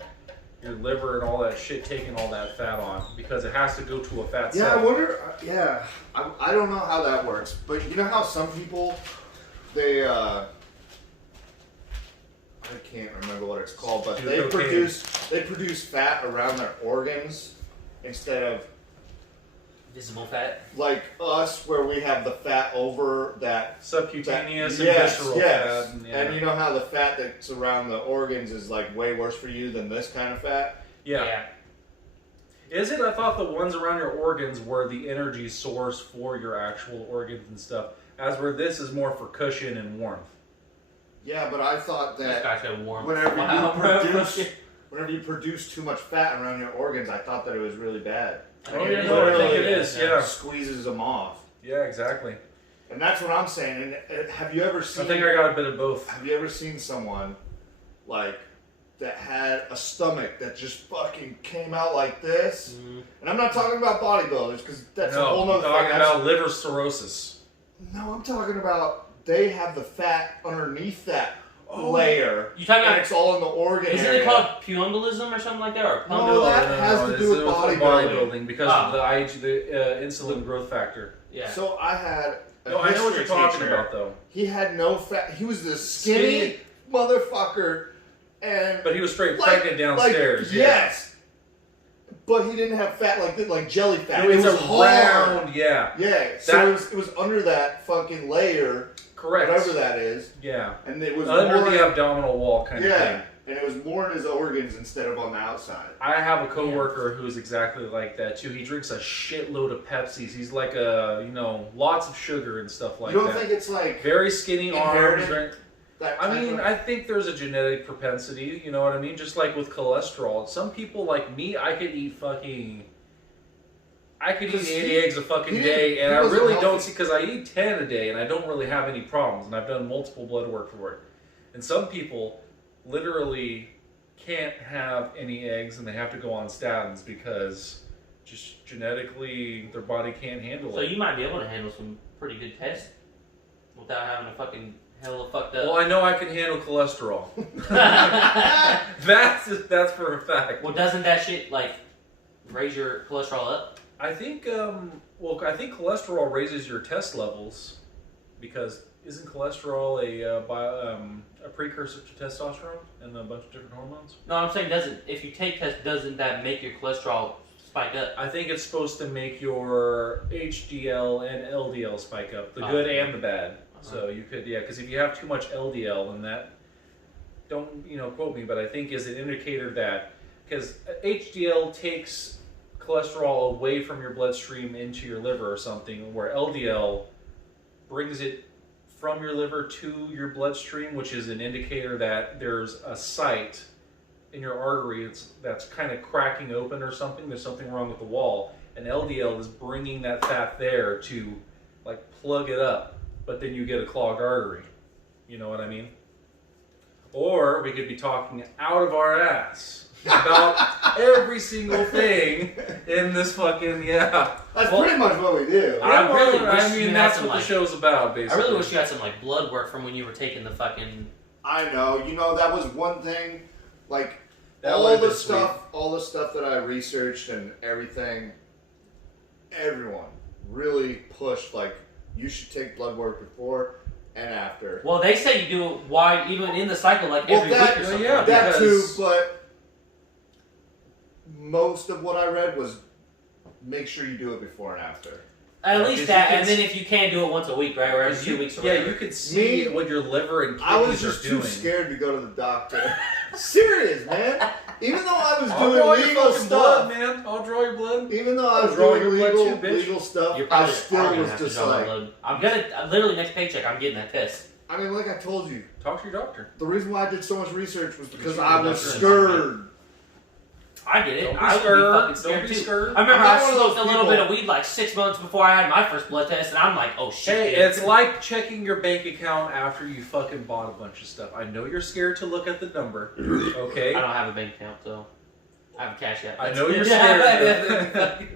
your liver and all that shit taking all that fat on because it has to go to a fat Yeah, cell. I wonder. I don't know how that works, but you know how some people they I can't remember what it's called, but Do they cocaine. produce fat around their organs instead of Visible fat. like us where we have the fat over that. Subcutaneous and Yes, visceral yes. fat. And you know how the fat that's around the organs is like way worse for you than this kind of fat? yeah. Is it? I thought the ones around your organs were the energy source for your actual organs and stuff, as where this is more for cushion and warmth. Yeah, but I thought This that guy's got warm. whenever Wow, you bro. whenever you produce too much fat around your organs, I thought that it was really bad. Oh, It yeah, is no, I what think it it is, is, yeah. Squeezes them off. Yeah, exactly. And that's what I'm saying. And have you ever seen? I think I got a bit of both. Have you ever seen someone like that had a stomach that just fucking came out like this? And I'm not talking about bodybuilders because that's a No, whole I'm nother talking thing. about liver cirrhosis. No, I'm talking about they have the fat underneath that Oh. layer. You talking and about? it's all in the organ Isn't area. it called puambulism or something like that, or No, pundil? that has to do with bodybuilding. because Ah. of the insulin growth factor. Yeah. So I had a No, I know what history you're talking teacher. about though. He had no fat. He was this skinny motherfucker, and But he was straight pregnant downstairs. Like, yes, but he didn't have fat like this, like jelly fat. No, it's it was a hard. round, yeah. Yeah, so it was under that fucking layer, Correct. whatever that is, Yeah. and it was Under more the abdominal wall kind of yeah, thing. and it was more in his organs instead of on the outside. I have a coworker who's exactly like that too. He drinks a shitload of Pepsis. He's like lots of sugar and stuff like you don't that. think it's like Very skinny arms. inherited? That I type mean, of- I think there's a genetic propensity, you know what I mean? Just like with cholesterol. Some people like me, I could eat 80 eggs a fucking day, and he I wasn't really don't healthy. see, because I eat 10 a day, and I don't really have any problems, and I've done multiple blood work for it. And some people literally can't have any eggs, and they have to go on statins because just genetically their body can't handle So it. you might be able to handle some pretty good tests without having a fucking hella fucked Well, up. I know I can handle cholesterol. That's for a fact. Well, doesn't that shit like raise your cholesterol up? I think I think cholesterol raises your test levels because isn't cholesterol a precursor to testosterone and a bunch of different hormones? No, I'm saying if you take test, doesn't that make your cholesterol spike up? I think it's supposed to make your HDL and LDL spike up, the good and the bad. So you could, because if you have too much LDL, then that, don't quote me, but I think is an indicator that, because HDL takes cholesterol away from your bloodstream into your liver or something, where LDL brings it from your liver to your bloodstream, which is an indicator that there's a site in your artery that's kind of cracking open or something. There's something wrong with the wall, and LDL is bringing that fat there to like plug it up, but then you get a clogged artery. You know what I mean? Or we could be talking out of our ass about every single thing in this fucking That's pretty much what we do. I really wish I mean, you had that's some, what the like- show's about, I basically. really wish you had some like blood work from when you were taking the fucking. I know. That was one thing. Like That all would've the been stuff that I researched and everything. Everyone really pushed like you should take blood work before and after. Well, they say you do it wide, even in the cycle, like Well, every that- week or something. yeah, like that. That too, because- but most of what I read was make sure you do it before and after. At Yeah, least 'cause that, you and can then if you can do it once a week, right, or every 2 weeks or whatever. you could see Me- what your liver and I was kidneys are just doing. too scared to go to the doctor. Serious, man. Even though I was I'll draw doing your legal fucking stuff, blood, man. I'll draw your blood. even though I was Draw doing your blood legal, too, bitch. legal stuff, You're I probably still gonna was have to just draw my like, blood. I'm gonna literally next paycheck. I'm getting that test. I mean, like I told you, Talk to your doctor. the reason why I did so much research was because sure I the was doctor is scared. I get it. Don't be I would be scared. fucking scared Don't be too. scared. I remember I'm I not one of smoked those a little people- bit of weed like 6 months before I had my first blood test, and I'm like, oh shit. Hey, dude. it's like checking your bank account after you fucking bought a bunch of stuff. I know you're scared to look at the number, okay? I don't have a bank account, so I have a cash app. I know you're scared.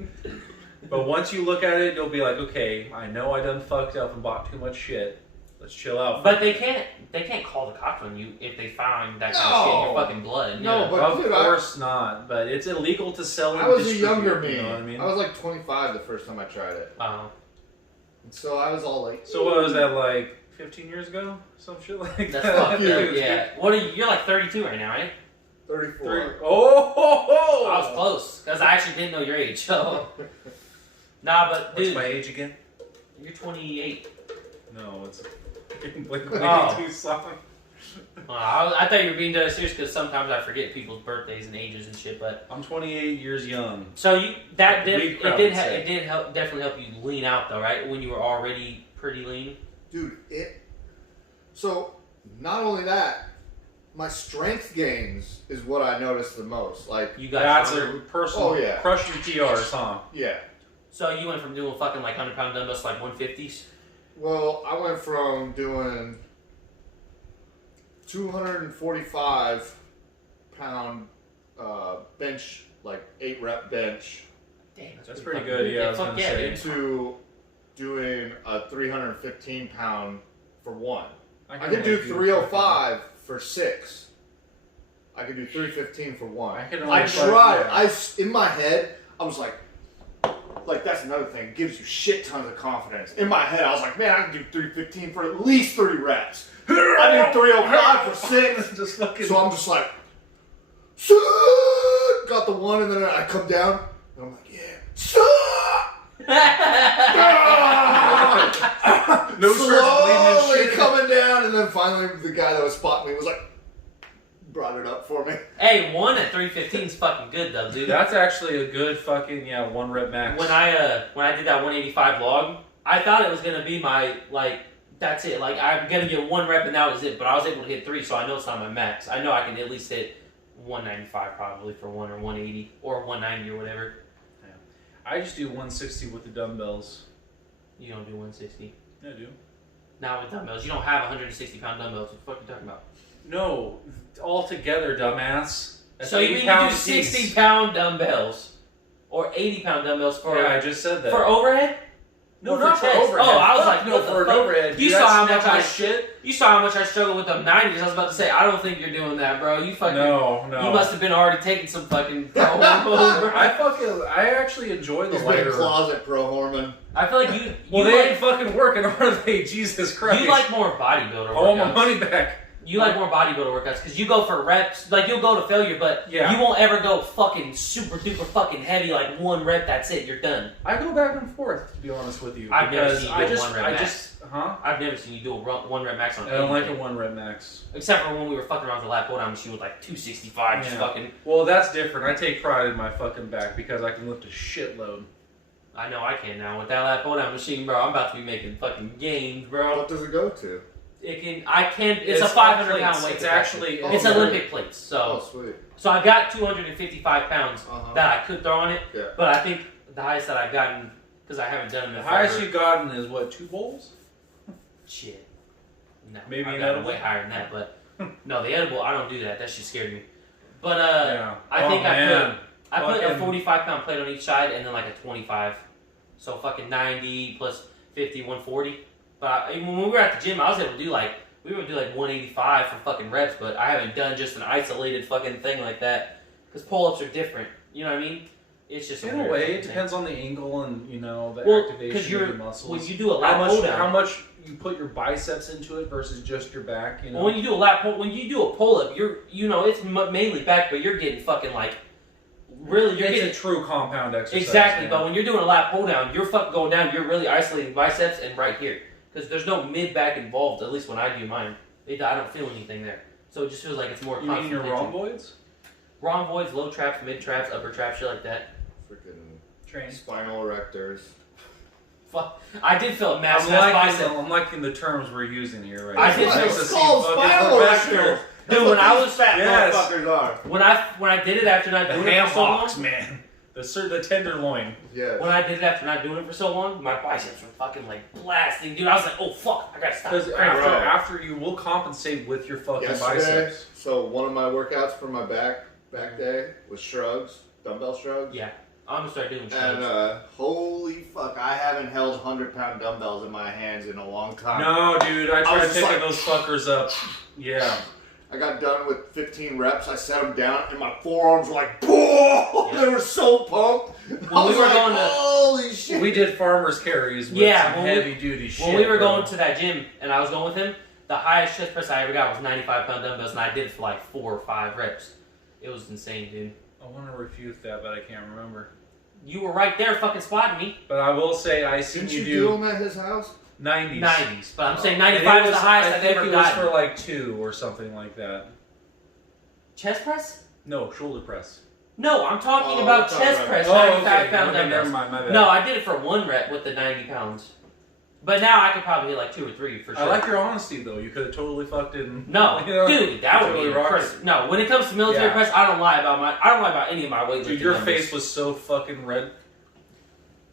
But once you look at it, you'll be like, okay, I know I done fucked up and bought too much shit. Let's chill out. But they can't call the cops on you if they find that kind of shit in your No. fucking blood. No, Yeah. but of dude, course not. But it's illegal to sell and I was a distribute, younger me. You know what I mean? I was like 25 the first time I tried it. And so I was all like, So what was that, like 15 years ago? Some shit like That's that? fucked up. Dude. Yeah. What are you? You're like 32 right now, right? 34. Oh, ho, ho. I was close because I actually didn't know your age. So. Nah, but What's dude, my age again? you're 28. No, it's like way Oh. too soft. I thought you were being dead serious because sometimes I forget people's birthdays and ages and shit. But I'm 28 years young. so you that The did big it crowd did would say. it did help definitely help you lean out though, right? When you were already pretty lean. Dude, so not only that, my strength gains is what I noticed the most. Like, You got That's stronger. a personal. Oh, yeah. Crush your TRs, huh? yeah. So you went from doing fucking like 100-pound dumbbells to like 150s. Well, I went from doing 245 pound bench, like 8 rep bench, Damn, That's pretty fucking good, yeah, I was fuck gonna yeah, say. dude. to doing a 315 pound for 1. I can could do only 305 for 6. I could do 315 for 1. I can I only tried. yeah. In my head, I was like that's another thing. It gives you shit tons of confidence. In my head, I was like, man, I can do 315 for at least 30 reps. I do 305 for 6. Just fucking. So I'm just like, got the 1, and then I come down, and I'm like, yeah. No shirts bleeding and Slowly shit. coming down, and then finally the guy that was spotting me was like, brought it up for me. Hey, 1 at 315 is fucking good though, dude. That's actually a good fucking 1 rep max. When I did that 185 log, I thought it was gonna be my like that's it. Like I'm gonna get 1 rep and that was it. But I was able to hit 3, so I know it's not my max. I know I can at least hit 195 probably for 1 or 180 or 190 or whatever. I just do 160 with the dumbbells. You don't do 160. Yeah, I do. Not with dumbbells. You don't have 160-pound dumbbells. What the fuck are you talking about? No, all together, dumbass. That's So you 80 mean you do pounds apiece. 60-pound dumbbells or 80-pound dumbbells for Yeah, I just said that. for overhead? no, or not for chest? overhead. Oh, I was Fuck like, no, what the for an fuck? overhead. You dude, saw that's how much not my I shit. You saw how much I struggled with them 90s. I was about to say, I don't think you're doing that, bro. You fucking. No. You must have been already taking some fucking. I actually enjoy the He's been lighter. closet pro Horman. I feel like you. Well, you they like, ain't fucking working, are they? Jesus Christ. you like more bodybuilder I want my workouts. money back. You like more bodybuilder workouts because you go for reps. Like you'll go to failure, but Yeah. you won't ever go fucking super duper fucking heavy. Like 1 rep, that's it. You're done. I go back and forth, to be honest with you. I've never because seen you do a 1 rep I max. just, huh? I've never seen you do a 1 rep max on I don't like a anything. 1 rep max. Except for when we were fucking around with the lat pull down machine with like 265, just Yeah. fucking. Well, that's different. I take pride in my fucking back because I can lift a shitload. I know I can now with that lat pull down machine, bro. I'm about to be making fucking gains, bro. What does it go to? It can. I can. It's a 500-pound weight. It's actually. It's Oh, Olympic plates. Oh, So sweet. I got 255 pounds Uh-huh. that I could throw on it. Yeah. But I think the highest that I've gotten because I haven't done them The in highest forever. you've gotten is what, 2 bowls? Shit. No, Maybe I've an gotten edible? way higher than that. But no, the edible I don't do that. That shit scared me. But Yeah. I think man. I put a Fucking- 45-pound plate on each side and then like a 25. So fucking 90 plus 50, 140. But when we were at the gym, I was able to do like. We would do like 185 for fucking reps, but I haven't done just an isolated fucking thing like that. Because pull-ups are different. You know what I mean? It's just In a weird way, fucking it depends on the angle and, you know, the Well, 'cause activation you're- of your muscles. when you do a how lat pull much, down. how much you put your biceps into it versus just your back, you know? Well, when you do a lat pull, when you do a pull-up, it's mainly back, but you're getting fucking like, really, you're it's getting a true compound exercise. exactly. man. But when you're doing a lat pull down, you're fucking going down. You're really isolating biceps and right here because there's no mid back involved. At least when I do mine. I don't feel anything there. So it just feels like it's more You mean your constant tension. rhomboids? Rhomboids, low traps, mid traps, upper traps, shit like that. Freaking Train. spinal erectors. Fuck. I did feel a massive I'm bicep. liking the terms we're using here right I now. did It feel- makes us It's seem called fucking spinal professional. erectors. Dude, when I was fat Yes. motherfuckers are. When I did it after not The doing it ham for so hocks, long, man. The tenderloin. Yeah. when I did it after not doing it for so long, my biceps were fucking like blasting, dude. I was like, oh fuck, I gotta stop. Because Cramping. after you will compensate with your fucking Yesterday, biceps. so one of my workouts for my back day was shrugs, dumbbell shrugs. Yeah, I'm gonna start doing And shrugs. holy fuck, I haven't held 100-pound dumbbells in my hands in a long time. No, dude, I I tried was picking like- those fuckers up. Yeah. I got done with 15 reps. I set them down, and my forearms were like, "Whoa!" Yeah. They were so pumped. I we was were like, going to- holy shit. We did farmer's carries with Yeah, some when we- heavy duty shit. When we were bro. going to that gym and I was going with him, the highest chest press I ever got was 95-pound dumbbells, and I did it for like 4 or 5 reps. It was insane, dude. I want to refute that, but I can't remember. You were right there, fucking spotting me. But I will say I seen Didn't you you do do them at his house? 90s. 90s, but I'm saying And 95 it is the highest I I've think ever it was gotten. for like 2 or something like that. Chest press? No, shoulder press. No, I'm talking Oh, about we're chest talking press, about- 95-pound Okay, never dumbbells. mind, my bad. No, I did it for 1 rep with the 90 pounds. But now I could probably hit like 2 or 3 for sure. I like your honesty though. You could have totally fucked in. No, you know, dude, that would totally be rocked impressive. No, when it comes to military Yeah. press, I don't lie about any of my weightlifting. Dude, your numbers. face was so fucking red.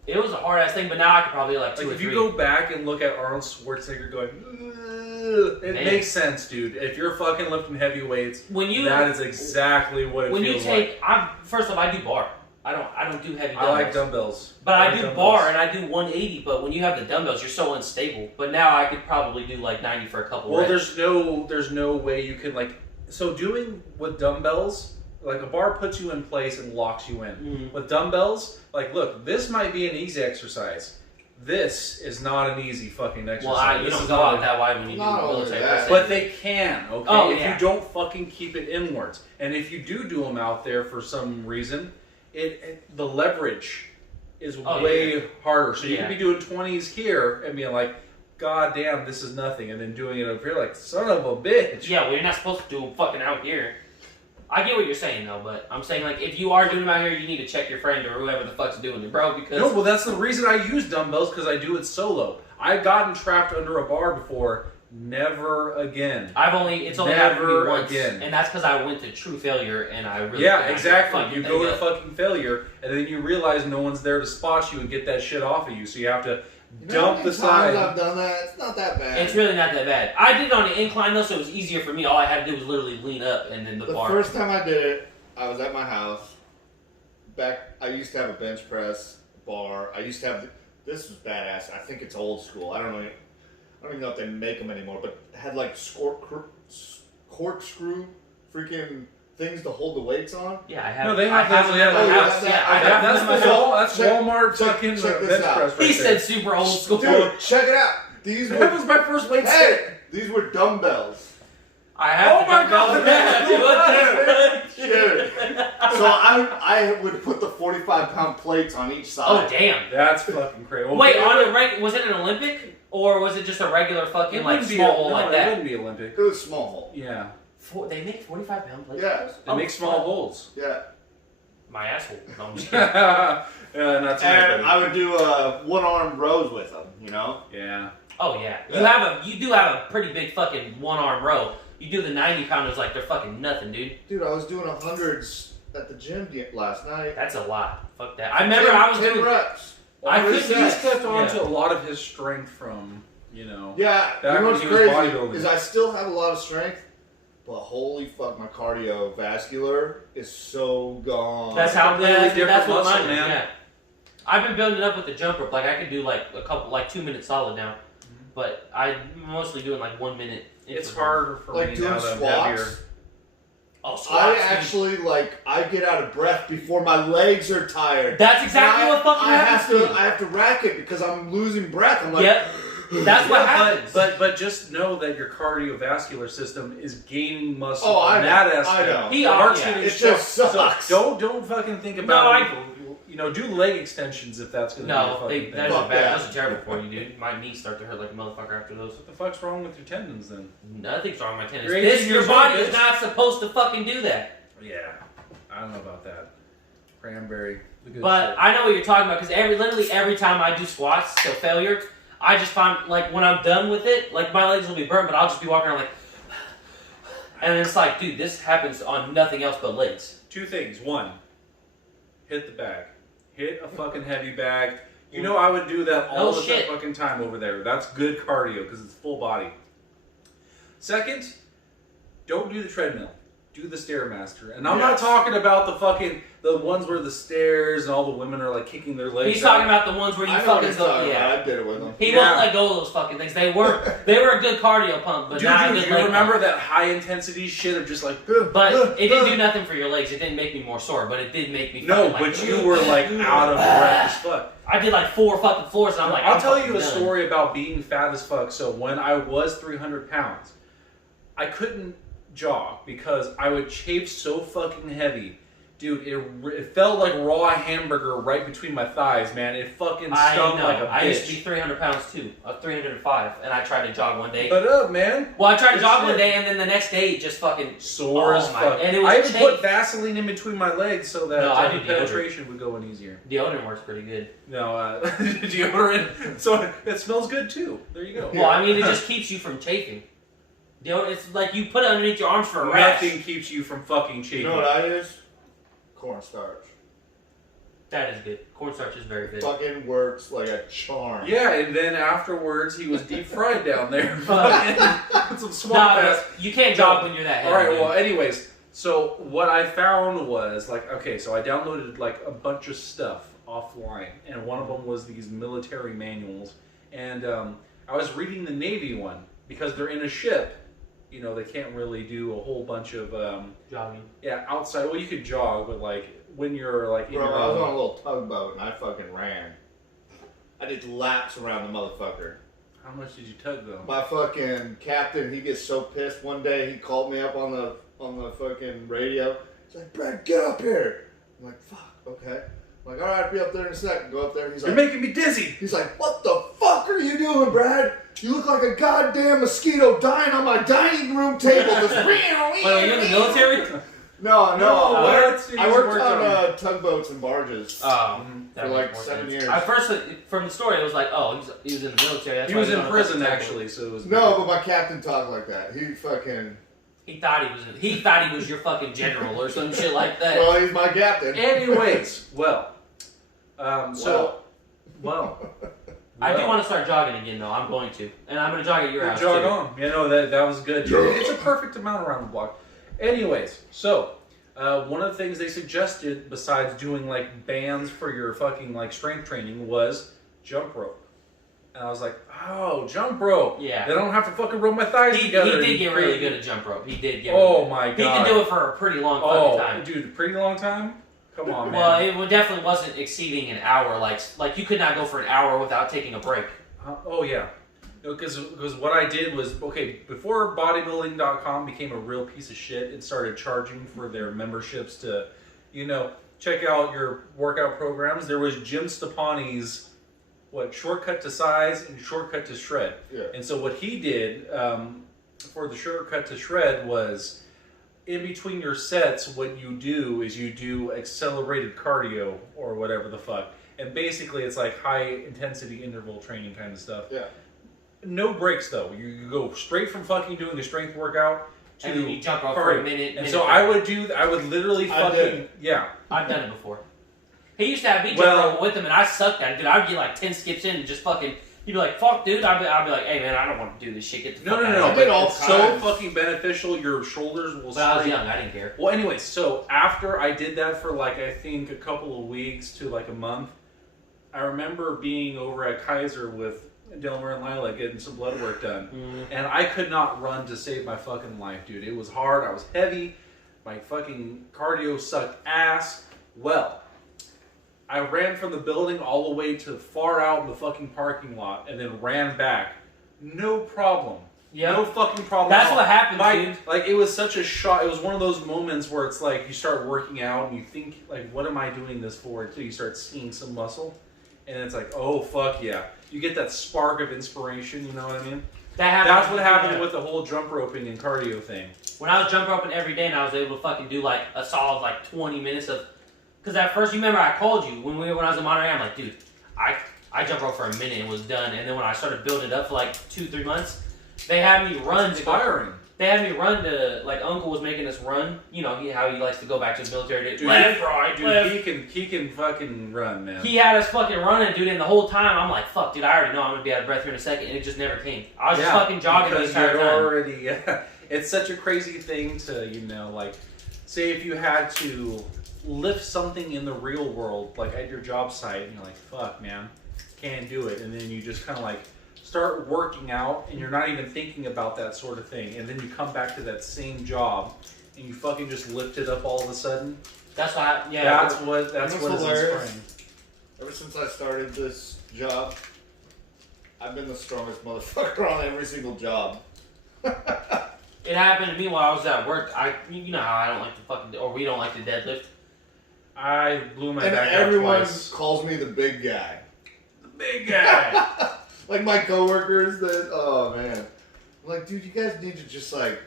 It was a hard ass thing, but now I could probably hit like 2 Like or if 3. you go back and look at Arnold Schwarzenegger going, "Ugh," it Man. makes sense, dude. If you're fucking lifting heavy weights, when you that is exactly what it when you feels take, first off, I do bar. I don't do heavy like. dumbbells. I like dumbbells. But I like do dumbbells. bar and I do 180. But when you have the dumbbells, you're so unstable. But now I could probably do like 90 for a couple. Well, reps. there's no way you can like. So doing with dumbbells, like a bar puts you in place and locks you in. Mhm. With dumbbells, like look, this might be an easy exercise. This is not an easy fucking exercise. Well, you This don't is go not out that wide when you do Not only military that, press. But they can, okay? Oh, if yeah. you don't fucking keep it inwards. And if you do them out there for some reason, the leverage is Oh, way harder. So you Yeah. can be doing 20s here and being like, God damn, this is nothing. And then doing it over here like, son of a bitch. Yeah, well, you're not supposed to do them fucking out here. I get what you're saying though, but I'm saying like if you are doing them out here, you need to check your friend or whoever the fuck's doing it, bro. Because No, well, that's the reason I use dumbbells, because I do it solo. I've gotten trapped under a bar before. Never again. it's only happened to Never me once, again. and that's because I went to true failure and I really Yeah, and I exactly. fucking You thing go to up. fucking failure, and then you realize no one's there to spot you and get that shit off of you. So you have to You know how dump many the times side. I've done that. It's not that bad. It's really not that bad. I did it on an incline though, so it was easier for me. All I had to do was literally lean up and then the The bar. first time I did it, I was at my house. I used to have a bench press bar. I used to have. This was badass. I think it's old school. I don't even know if they make them anymore. But it had like corkscrew, freaking things to hold the weights on. Yeah, I have. No, they have I have those, them in yeah, my they house. have Yeah, that. I have That's them in the my house. wall. That's Check- Walmart check- fucking check this bench out. press right He there. said super old school. Dude, check it out. These That were was my first weight hey, stick. these were dumbbells. I have. Oh the my dumbbells. God. Dude. So I would put the 45-pound plates on each Oh side. damn! That's fucking crazy. Well, Wait, it on would- a was it an Olympic or was it just a regular fucking it like wouldn't be small a- hole no, like It that? wouldn't be Olympic. It was small hole. Yeah, They make 45-pound plates. Yeah. they make small holes. Yeah. My asshole. No, I'm just kidding. Yeah, not too And much. I would do one-arm rows with them, you know? Yeah. Oh yeah, Yeah. you do have a pretty big fucking one-arm row. You do the 90-pounders like they're fucking nothing, dude. Dude, I was doing 100s at the gym last night. That's a lot. Fuck that. I remember I was 10 doing. reps. I Every couldn't set. He's kept on Yeah. to a lot of his strength from, you know. Yeah, Back you know when what's he was crazy bodybuilding. is I still have a lot of strength, but holy fuck, my cardiovascular is so gone. That's how. completely That's different what muscle, mine is. man. Yeah. I've been building it up with the jump rope. Like I could do like a couple, like 2 minutes solid now, but I'm mostly doing like 1 minute. It's intervals. harder for like me doing now that I'm squats. heavier. Oh, squats. I dude. actually I get out of breath before my legs are tired. That's exactly And what fucking I happens have to to. me. I have to rack it because I'm losing breath. I'm like, Yep. That's what Yeah, happens. But just know that your cardiovascular system is gaining muscle Oh, I on know, that I aspect. know. He The heart's yeah. getting It strong. just sucks. So don't fucking think No, about it. You know, do leg extensions if that's going to be a No, fucking thing. those Fuck are bad. that. Those are terrible for you, dude. My knees start to hurt like a motherfucker after those. What the fuck's wrong with your tendons then? Nothing's wrong with my tennis. You're 18 Your years body old, is bitch. not supposed to fucking do that. Yeah, I don't know about that. Cranberry. The good But shit. I know what you're talking about because literally every time I do squats till failure, I just find like when I'm done with it, like my legs will be burnt, but I'll just be walking around like, and it's like, dude, this happens on nothing else but legs. 2 things. 1, hit the bag. Hit a fucking heavy bag. You know I would do that all the fucking time over there. That's good cardio because it's full body. 2nd, don't do the treadmill. Do the Stairmaster. And I'm not talking about the ones where the stairs and all the women are like kicking their legs. He's talking about the ones where you fucking go. Yeah, I did it with them. He won't let go of those fucking things. They were a good cardio pump, but not a good you leg remember pump. that high intensity shit of just like. But it didn't do nothing for your legs. It didn't make me more sore, but it did make me. No, fucking, like, but you were like out of breath as fuck. I did like 4 fucking floors, and I'm like, I'll tell you a story about being fat as fuck. So when I was 300 pounds, I couldn't jog because I would chafe so fucking heavy. Dude, it felt like raw hamburger right between my thighs, man. It fucking stung like a bitch. I used to be 300 pounds too. 305, and I tried to jog one day. But up, man. Well, I tried to jog one day, and then the next day it just fucking sore as fuck. And it was I even put Vaseline in between my legs so that the penetration would go in easier. Deodorant works pretty good. No, deodorant. So it smells good too. There you go. Well, I mean, it just keeps you from chafing. Deodorant, it's like you put it underneath your arms for a rest. Nothing keeps you from fucking chafing. You know what I use? Cornstarch. That is good. Cornstarch is very good. Fucking works like a charm. Yeah, and then afterwards he was deep fried down there. Fucking some swamp ass. You can't jog when you're that heavy. All right. Well, anyways, so what I found was like, okay, so I downloaded like a bunch of stuff offline, and one of them was these military manuals, and I was reading the Navy one because they're in a ship. You know, they can't really do a whole bunch of jogging. Yeah, outside. Well, you could jog, but like when you're like in Bro, your I was own. on a little tugboat and I fucking ran. I did laps around the motherfucker. How much did you tug though? My fucking captain, he gets so pissed. One day he called me up on the fucking radio. He's like, "Brad, get up here." I'm like, "Fuck, okay." I'm like, "All right, I'll be up there in a second." Go up there. He's like, "You're making me dizzy." He's like, "What the fuck are you doing, Brad? You look like a goddamn mosquito dying on my dining room table." Just Wait, are you in the military? No. I worked on on tugboats and barges For for like 7 years. At first, from the story, it was like, oh, he was in the military. That's He why was he's in on a prison tugboat. actually, so it was. No, but my captain talked like that. He fucking. He thought he was your fucking general or some shit like that. Well, he's my captain. Anyways, well. I do want to start jogging again, though. I'm going to, and I'm going to jog at your house Jog too. on. You know that was good. It's a perfect amount around the block. Anyways, so one of the things they suggested besides doing like bands for your fucking like strength training was jump rope. And I was like, oh, jump rope. Yeah. They don't have to fucking rub my thighs together. He did get really good at jump rope. He did get. Oh really good. my god. He can do it for a pretty long fucking time. Dude, pretty long time. Come on, man. Well, it definitely wasn't exceeding an hour. Like you could not go for an hour without taking a break. Oh yeah. Because what I did was, okay, before bodybuilding.com became a real piece of shit and started charging for their memberships to, check out your workout programs, there was Jim Stepani's, shortcut to size and shortcut to shred. Yeah. And so what he did for the shortcut to shred was, in between your sets, what you do is you do accelerated cardio or whatever the fuck. And basically it's like high intensity interval training kind of stuff. Yeah. No breaks though. You go straight from fucking doing a strength workout to And then you jump off for a minute. And so I would literally fucking, yeah. I've done it before. He used to have me jump rope with him, and I sucked at it, dude. I'd get like 10 skips in and just fucking. You'd be like, "Fuck, dude." I'd be like, "Hey, man, I don't want to do this shit. Get the fuck out of here." No. I did all It's so kinds. fucking beneficial. Your shoulders will. When I was young, I didn't care. Well, anyways, so after I did that for like I think a couple of weeks to like a month, I remember being over at Kaiser with Delmer and Lila getting some blood work done, and I could not run to save my fucking life, dude. It was hard. I was heavy. My fucking cardio sucked ass. Well, I ran from the building all the way to far out in the fucking parking lot, and then ran back. No problem. Yeah. No fucking problem. That's at all. what happens, dude. Like, it was such a shock. It was one of those moments where it's like you start working out and you think, like, what am I doing this for? Until you start seeing some muscle. And it's like, oh, fuck yeah. You get that spark of inspiration, you know what I mean? That's what happened with the whole jump roping and cardio thing. When I was jump roping every day and I was able to fucking do like a solid like 20 minutes of Because at first, you remember I called you when I was in Monterey. I'm like, dude, I jump rope for a minute and was done. And then when I started building it up for like 2-3 months, they had me run. Inspiring. They had me run to, like, Uncle was making us run. You know, how he likes to go back to the military. Dude, Left, right, dude, left. he can fucking run, man. He had us fucking running, dude, and the whole time I'm like, fuck, dude, I already know I'm gonna be out of breath here in a second, and it just never came. I was just fucking jogging the because entire you're time. already. It's such a crazy thing to, you know, like, say if you had to lift something in the real world, like at your job site, and you're like, fuck, man, can't do it, and then you just kind of like start working out, and you're not even thinking about that sort of thing, and then you come back to that same job, and you fucking just lift it up all of a sudden. That's why, That's what is hilarious? inspiring. Ever since I started this job, I've been the strongest motherfucker on every single job. It happened to me while I was at work. You know how I don't like to fucking, or we don't like to deadlift. I blew my And back out everyone twice. calls me the big guy. The big guy. Like my coworkers that, oh man. I'm like, dude, you guys need to just like,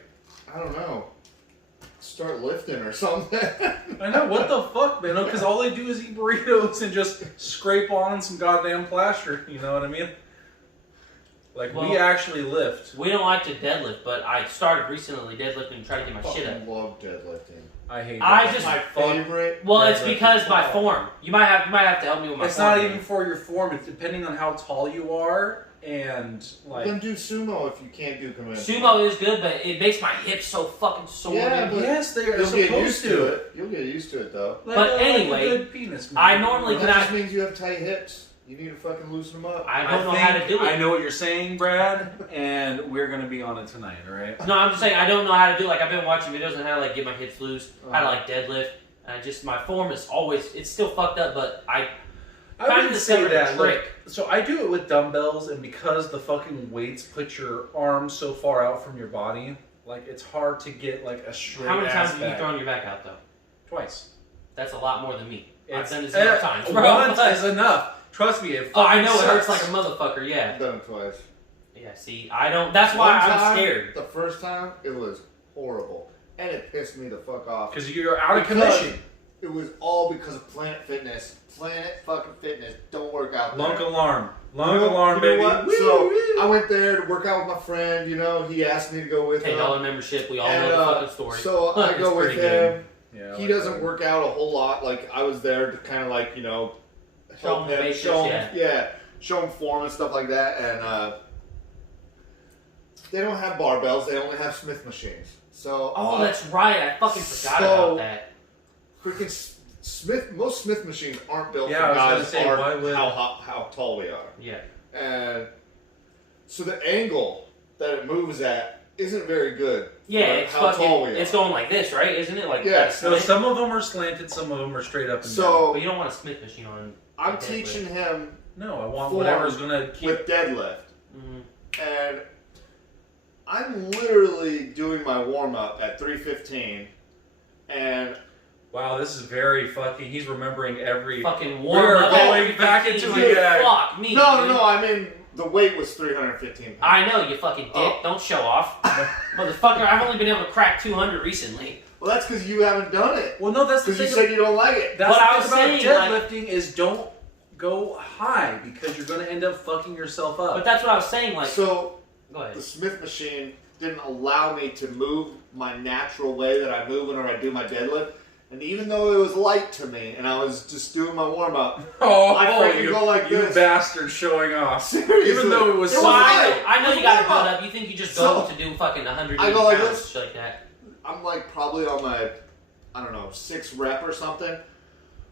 I don't know, start lifting or something. I know, what the fuck, man? Because all they do is eat burritos and just scrape on some goddamn plaster, you know what I mean? Like, we Well, actually lift. We don't like to deadlift, but I started recently deadlifting and trying to get my shit up. I love deadlifting. I hate I that. just- My favorite. Well, it's deadlift because is my ball. form. You might have to help me with my It's form. not even for your form. It's depending on how tall you are and, like... Then do sumo if you can't do conventional. Sumo is good, but it makes my hips so fucking sore. Yeah, dude. but Yes, they are You'll get supposed used to it. You'll get used to it though. Like But a anyway, good penis, man. I normally That can just I means you have tight hips. You need to fucking loosen them up. I don't know how to do it. I know what you're saying, Brad, and we're going to be on it tonight, alright? No, I'm just saying I don't know how to do it. Like, I've been watching videos on how to like get my hips loose, how to like deadlift, and my form is always, it's still fucked up, but I I kind of wouldn't say discovered a that. trick. Like, so I do it with dumbbells, and because the fucking weights put your arms so far out from your body, like it's hard to get like a straight. How many times ass have you back. thrown your back out though? Twice. That's a lot more than me. I've It's, done it 0 times. bro. Once is enough. Trust me, it Oh, I fucking know, it hurts sucks. like a motherfucker, yeah. I've done it twice. Yeah, see, I don't, that's why One I'm time, scared. The first time, it was horrible. And it pissed me the fuck off. Because you're out of Because commission. It was all because of Planet Fitness. Planet fucking Fitness. Don't work out there. Lunk alarm. You Lunk know- alarm, you baby. know what? Woo, So woo. I went there to work out with my friend. You know, he asked me to go with him. $10 membership, we all And, know the fucking story. So I It's go with pretty him. good. Yeah, I He like doesn't that. work out a whole lot. Like I was there to kind of like Show help him the him, basics, show him, yeah. show him form and stuff like that. And they don't have barbells. They only have Smith machines. So Oh, that's right, I fucking forgot So- about that. freaking Smith. Most Smith machines aren't built Yeah, for I was gonna guys say, our- why would- how tall we are. Yeah. And so the angle that it moves at isn't very good. Yeah, for it's how tall we fucking, are. it's going like this, right? Isn't it? Like, Yeah, like So slant? some of them are slanted, some of them are straight up and down. So But you don't want a Smith machine on. I'm deadlift. teaching him No, I want form whatever's gonna keep. with deadlift. Mhm. And I'm literally doing my warm up at 3:15, and Wow, this is very fucking. He's remembering every. Fucking We're warm up. going back into Dude, it. Fuck me. no, dude. I mean the weight was 315 pounds. I know, you fucking dick. Oh. Don't show off. Motherfucker, I've only been able to crack 200 recently. Well, that's because you haven't done it. Well, no, that's the Because you thing. said you don't like it. That's What I the was thing saying, about like- deadlifting is don't go high because you're gonna end up fucking yourself up. But that's what I was saying, like, So go ahead. the Smith machine didn't allow me to move my natural way that I move whenever I do my deadlift. And even though it was light to me, and I was just doing my warm up, oh, I freaking go like you this. bastard showing off. seriously, Even though it was it so I light. know, I know It you was gotta warm build up. up. You think you just So- go to do fucking 180 I go like pounds, this. shit like that. I'm like probably on my, I don't know, 6th rep or something.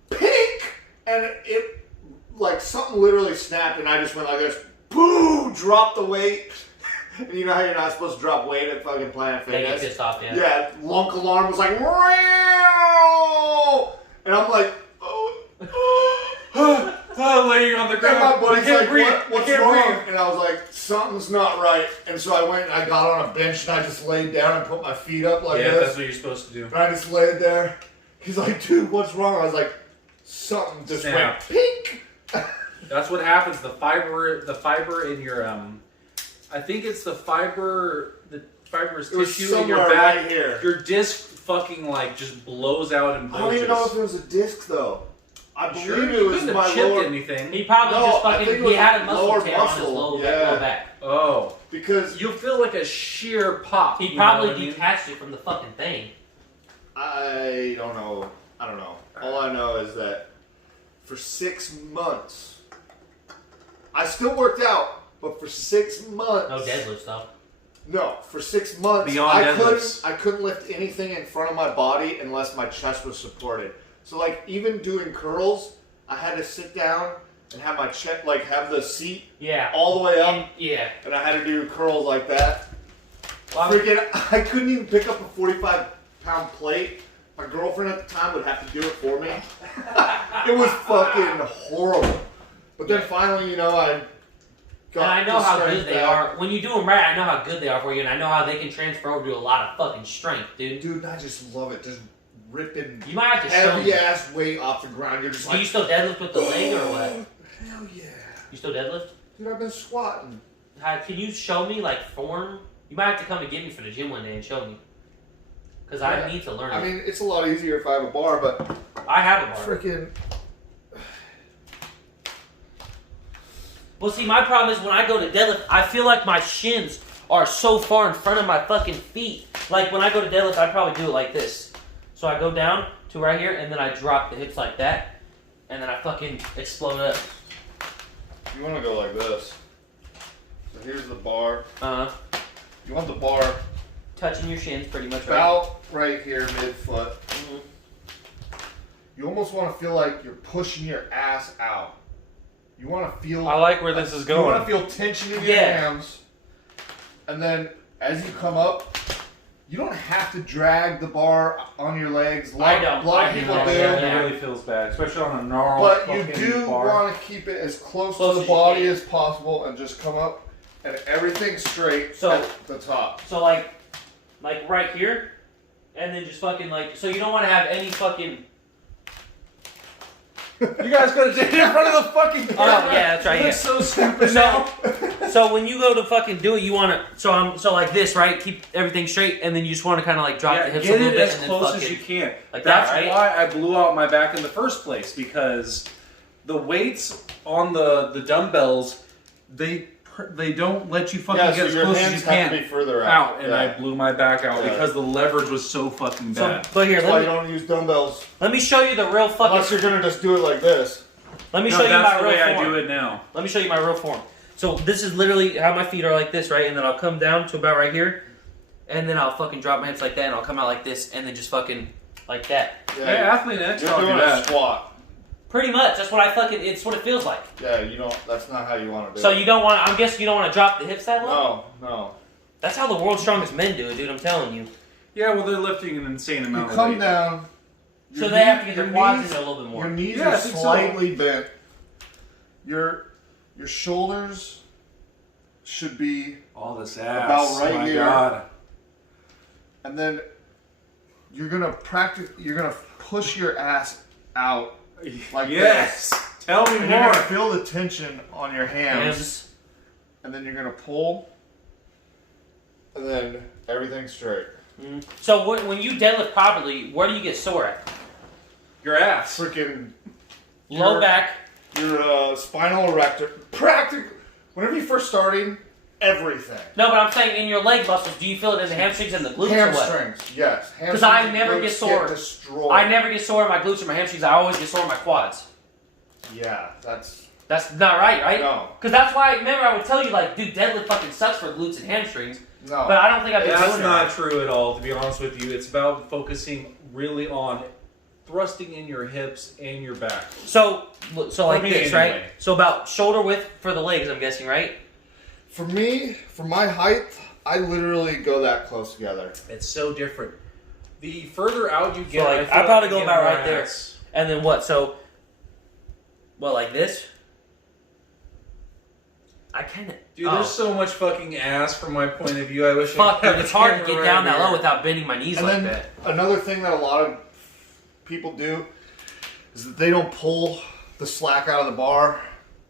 Pink! And it, like something literally snapped and I just went like this. Boom! Dropped the weight. And you know how you're not supposed to drop weight at fucking Planet They get Fitness? pissed off, yeah. Yeah, Lunk alarm was like, "Meow!" And I'm like, Laying on the and ground. my buddy's I can't like, breathe. what's I can't wrong? breathe. And I was like, something's not right. And so I went and I got on a bench and I just laid down and put my feet up like Yeah, this. that's what you're supposed to do. And I just laid there. He's like, dude, what's wrong? I was like, something just Snap. went pink. That's what happens. The fiber in your I think it's the fiber fibrous It was tissue in your somewhere back. right here. Your disc fucking like just blows out and I bulges. don't even know if it was a disc though. I believe Sure, it you was couldn't my have chipped lower. anything. He probably No, just I think fucking, it was he had a muscle lower tear on his muscle, low yeah. back. Oh, Because you'll feel like a sheer pop. He you know probably what I mean? detached it from the fucking thing. I don't know. All I know is that for 6 months, I still worked out, but for 6 months. No deadlift stuff. No, for 6 months, Beyond I deadlifts. couldn't lift anything in front of my body unless my chest was supported. So like even doing curls, I had to sit down and have my chest, like have the seat Yeah. all the way up, And, yeah. and I had to do curls like that. Well, Freaking, I couldn't even pick up a 45-pound plate. My girlfriend at the time would have to do it for me. It was fucking horrible. But then finally, you know, I got and I know the how strength good they back. are. When you do them right, I know how good they are for you, and I know how they can transfer over to a lot of fucking strength, dude. Dude, I just love it. Just ripping You might have to show heavy me. ass weight off the ground. You're just Do like, you still deadlift with the leg or what? hell yeah. You still deadlift? Dude, I've been squatting. Can you show me like form? You might have to come and get me for the gym one day and show me. Because I Yeah. need to learn I it. mean, it's a lot easier if I have a bar, but I have a bar. freaking. Well, see, my problem is when I go to deadlift, I feel like my shins are so far in front of my fucking feet. Like when I go to deadlift, I probably do it like this. So I go down to right here, and then I drop the hips like that, and then I fucking explode up. You want to go like this. So here's the bar. You want the bar Touching your shins pretty much. Right? about right here, mid-foot. Mhm. You almost want to feel like you're pushing your ass out. You want to feel. I like where this is You want going. to feel tension in your Yeah. hams. And then as you come up, you don't have to drag the bar on your legs. A lot, I don't. A lot I of do people that, do. yeah. It really feels bad, especially on a gnarl. But you fucking do bar. want to keep it as close Close to as the you body can. as possible and just come up and everything straight So- at the top. So like right here, and then just fucking like. So you don't want to have any fucking. You guys gotta do it in front of the fucking Oh camera. yeah, that's right. You're Yeah. so stupid now. So when you go to fucking do it, you want to. So like this, right? Keep everything straight, and then you just want to kind of like drop the hips a get little it bit, as and then close fucking as you can. like That's that, right? why I blew out my back in the first place, because the weights on the dumbbells, they don't let you fucking Yeah, get so as your close as hands you have to can be further out, and Yeah. I blew my back out Yeah. because the leverage was so fucking So, bad. but here, That's why let you me, don't use dumbbells. let me show you the real Unless fucking. you're going to just do it like this. Let me No, show you that's my the real way I form. do it now. Let me show you my real form. So this is literally how my feet are like this, right? And then I'll come down to about right here, and then I'll fucking drop my hips like that, and I'll come out like this, and then just fucking like that. Yeah, Hey, Athlete X, you're I'll do doing a that. squat. Pretty much. That's what I fucking. It's what it feels like. Yeah, you don't. That's not how you want to do So it. you don't want. I'm guessing you don't want to drop the hips that low. No. That's how the world's strongest men do it, dude. I'm telling you. Yeah, well, they're lifting an insane You amount of come weight. down. So your they have to get their your quads in knees- there a little bit more. Your knees Yeah, I are think so. slightly bent. Your shoulders should be, All this ass. About right my here. God. and then you're gonna practice. You're gonna push your ass out like Yes. Tell me this, and you're more. gonna feel the tension on your hams, Hams. and then you're gonna pull, and then everything straight. So when you deadlift properly, where do you get sore at? Your ass. Freaking Low Your- back. your spinal erector. Whenever you're first starting, everything. No, but I'm saying in your leg muscles. Do you feel it in the hamstrings and the glutes or what? Hamstrings, yes. 'Cause I Hamstrings and never glutes get sore. destroyed. I never get sore in my glutes or my hamstrings. I always get sore in my quads. Yeah, that's That's not right, right? no, Because that's why, remember, I would tell you, like, dude, deadlift fucking sucks for glutes and hamstrings. no. But I don't think I've been That's doing not that. true at all, to be honest with you. It's about focusing really on thrusting in your hips and your back. So like me, this, anyway. right? So about shoulder width for the legs, I'm guessing, right? For me, for my height, I literally go that close together. It's so different. The further out you get, like, I feel I'd probably like go you about get more right there. ass. And then what? So, what, like this? I kind of. Dude, there's so much fucking ass from my point of view. I wish Fuck, I dude, had it's a hard to camera get right down that here. low without bending my knees And like then that. another thing that a lot of people do is that they don't pull the slack out of the bar,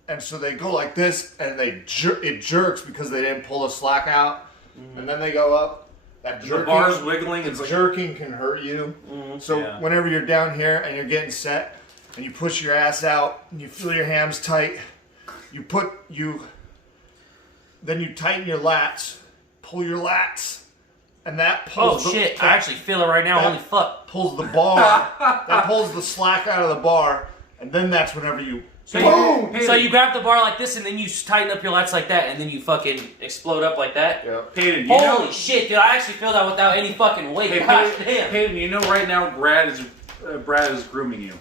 and so they go like this, and it jerks because they didn't pull the slack out, and then they go up. that The jerking, bar's wiggling. It's like jerking can hurt you. So Yeah. whenever you're down here and you're getting set, and you push your ass out, and you feel your hams tight, then you tighten your lats, pull your lats, and that Oh pulls. shit! I actually feel it right now. that Holy fuck! Pulls the bar. That pulls the slack out of the bar, and then that's whenever you. So Boom! you grab the bar like this, and then you tighten up your lats like that, and then you fucking explode up like that. Yep. Peyton, Holy shit, dude! I actually feel that without any fucking weight. Hey, Gosh Peyton, damn. Peyton, you know right now Brad is grooming you.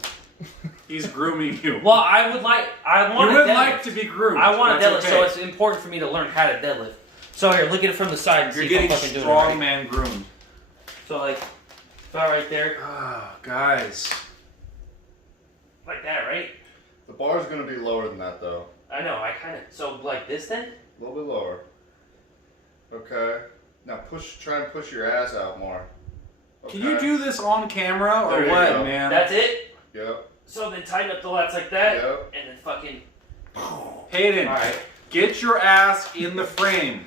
He's grooming you. Well, I want you to would deadlift. like to be groomed. I want to That's deadlift, so it's important for me to learn how to deadlift. So here, look at it from the side and You're see if I'm getting fucking doing it right. strongman groomed. So like, about right there, Ah, guys. like that, right? The bar's gonna be lower than that though. I know. I kind of so like this then. A little bit lower. Okay. Now try and push your ass out more. Okay. Can you do this on camera or There you what, go. man? That's it. Yep. So then tighten up the lats like that, Yep. and then fucking. Hayden, All right. get your ass in the frame.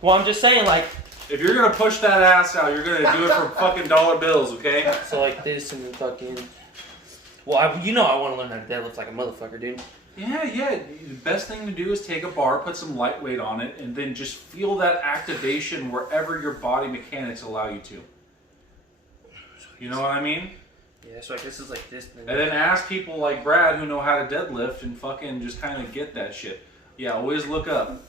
Well, I'm just saying, like, If you're gonna push that ass out, you're gonna do it for fucking dollar bills, okay? so like this, and then fucking. Well, I want to learn how to deadlift like a motherfucker, dude. Yeah. The best thing to do is take a bar, put some lightweight on it, and then just feel that activation wherever your body mechanics allow you to. You know what I mean? Yeah, so I guess it's like this. And then ask people like Brad who know how to deadlift and fucking just kind of get that shit. Yeah, always look up.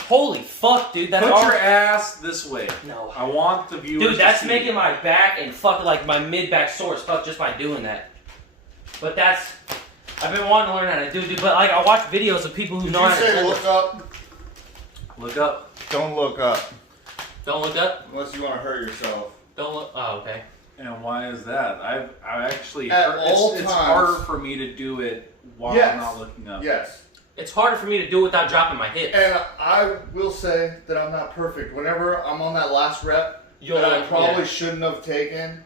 Holy fuck, dude! That's Put all. your ass this way. No. I want the viewers Dude, that's to see. making my back and fucking like my mid back sore as fuck just by doing that. But that's. I've been wanting to learn how to do, dude. But like, I watch videos of people who Did know you how to say deadlift. look up? Look up. Don't look up. Don't look up. Unless you want to hurt yourself. Don't look. Oh, okay. And why is that? I actually At heard all it's times- harder for me to do it while Yes. I'm not looking up. Yes. It's harder for me to do it without dropping my hips. And I will say that I'm not perfect. Whenever I'm on that last rep You'll that I like- probably yeah. shouldn't have taken,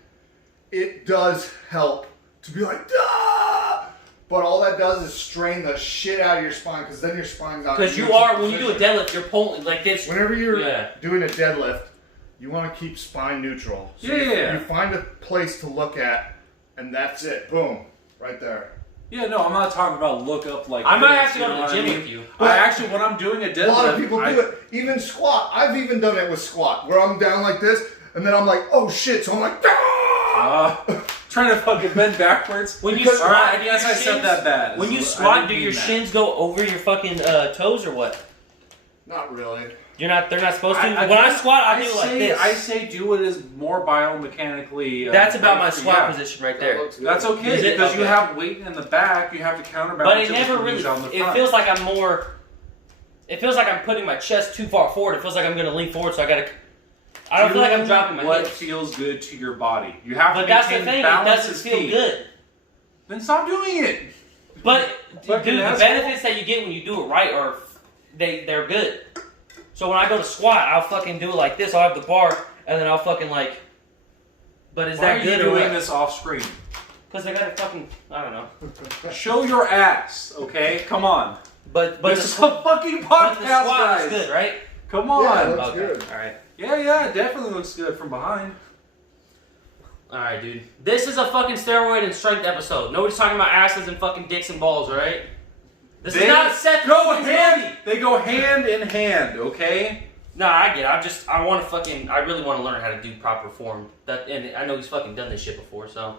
it does help to be like, "Ah!" But all that does is strain the shit out of your spine because then your spine's not. Because you neutral are, when you do a position. deadlift, you're pulling like this. Whenever you're Yeah. doing a deadlift, you want to keep spine neutral. So Yeah. you find a place to look at, and that's it. Boom, right there. Yeah, no, I'm not talking about look up like I might this, have to go you know to what the gym I mean? with you. I actually, when I'm doing a A deadlift, lot of people do it. Even squat. I've even done it with squat, where I'm down like this, and then I'm like, oh shit. So I'm like, ah! Trying to fucking bend backwards. When you Because- squat, Alright, I do guess your I said shins- that bad. When you I squat, didn't do mean your that. shins go over your fucking toes or what? Not really. They're not supposed to. I when I guess squat, I do it like this. I say do it as more biomechanically. That's about my right- squat yeah. position right That there. looks good. That's okay Is it? because you Okay. have weight in the back. You have to counterbalance. But it never with really. knees on the It front. feels like I'm more. It feels like I'm putting my chest too far forward. It feels like I'm going to lean forward, so I got to. I don't feel like I'm dropping my what hips. feels good to your body. You have But to that's the maintain thing. It balance doesn't is feel key. good. Then stop doing it. But Fucking dude, the asshole. benefits that you get when you do it right are they're good. So when I go to squat, I'll fucking do it like this. I'll have the bar, and then I'll fucking like. But is Why that are good you or doing what? this off screen? Because I gotta fucking. I don't know. Show your ass, okay? Come on. But This the, is squat, a fucking but podcast, the squat guys. is good, right? Come on. Yeah, Looks Okay. good. All right. Yeah, it definitely looks good from behind. All right, dude. This is a fucking steroid and strength episode. Nobody's talking about asses and fucking dicks and balls, all right? This is not Seth go fucking hand. Brody. They go hand in hand, okay? No, I get it. I want to fucking. I really want to learn how to do proper form. And I know he's fucking done this shit before, so.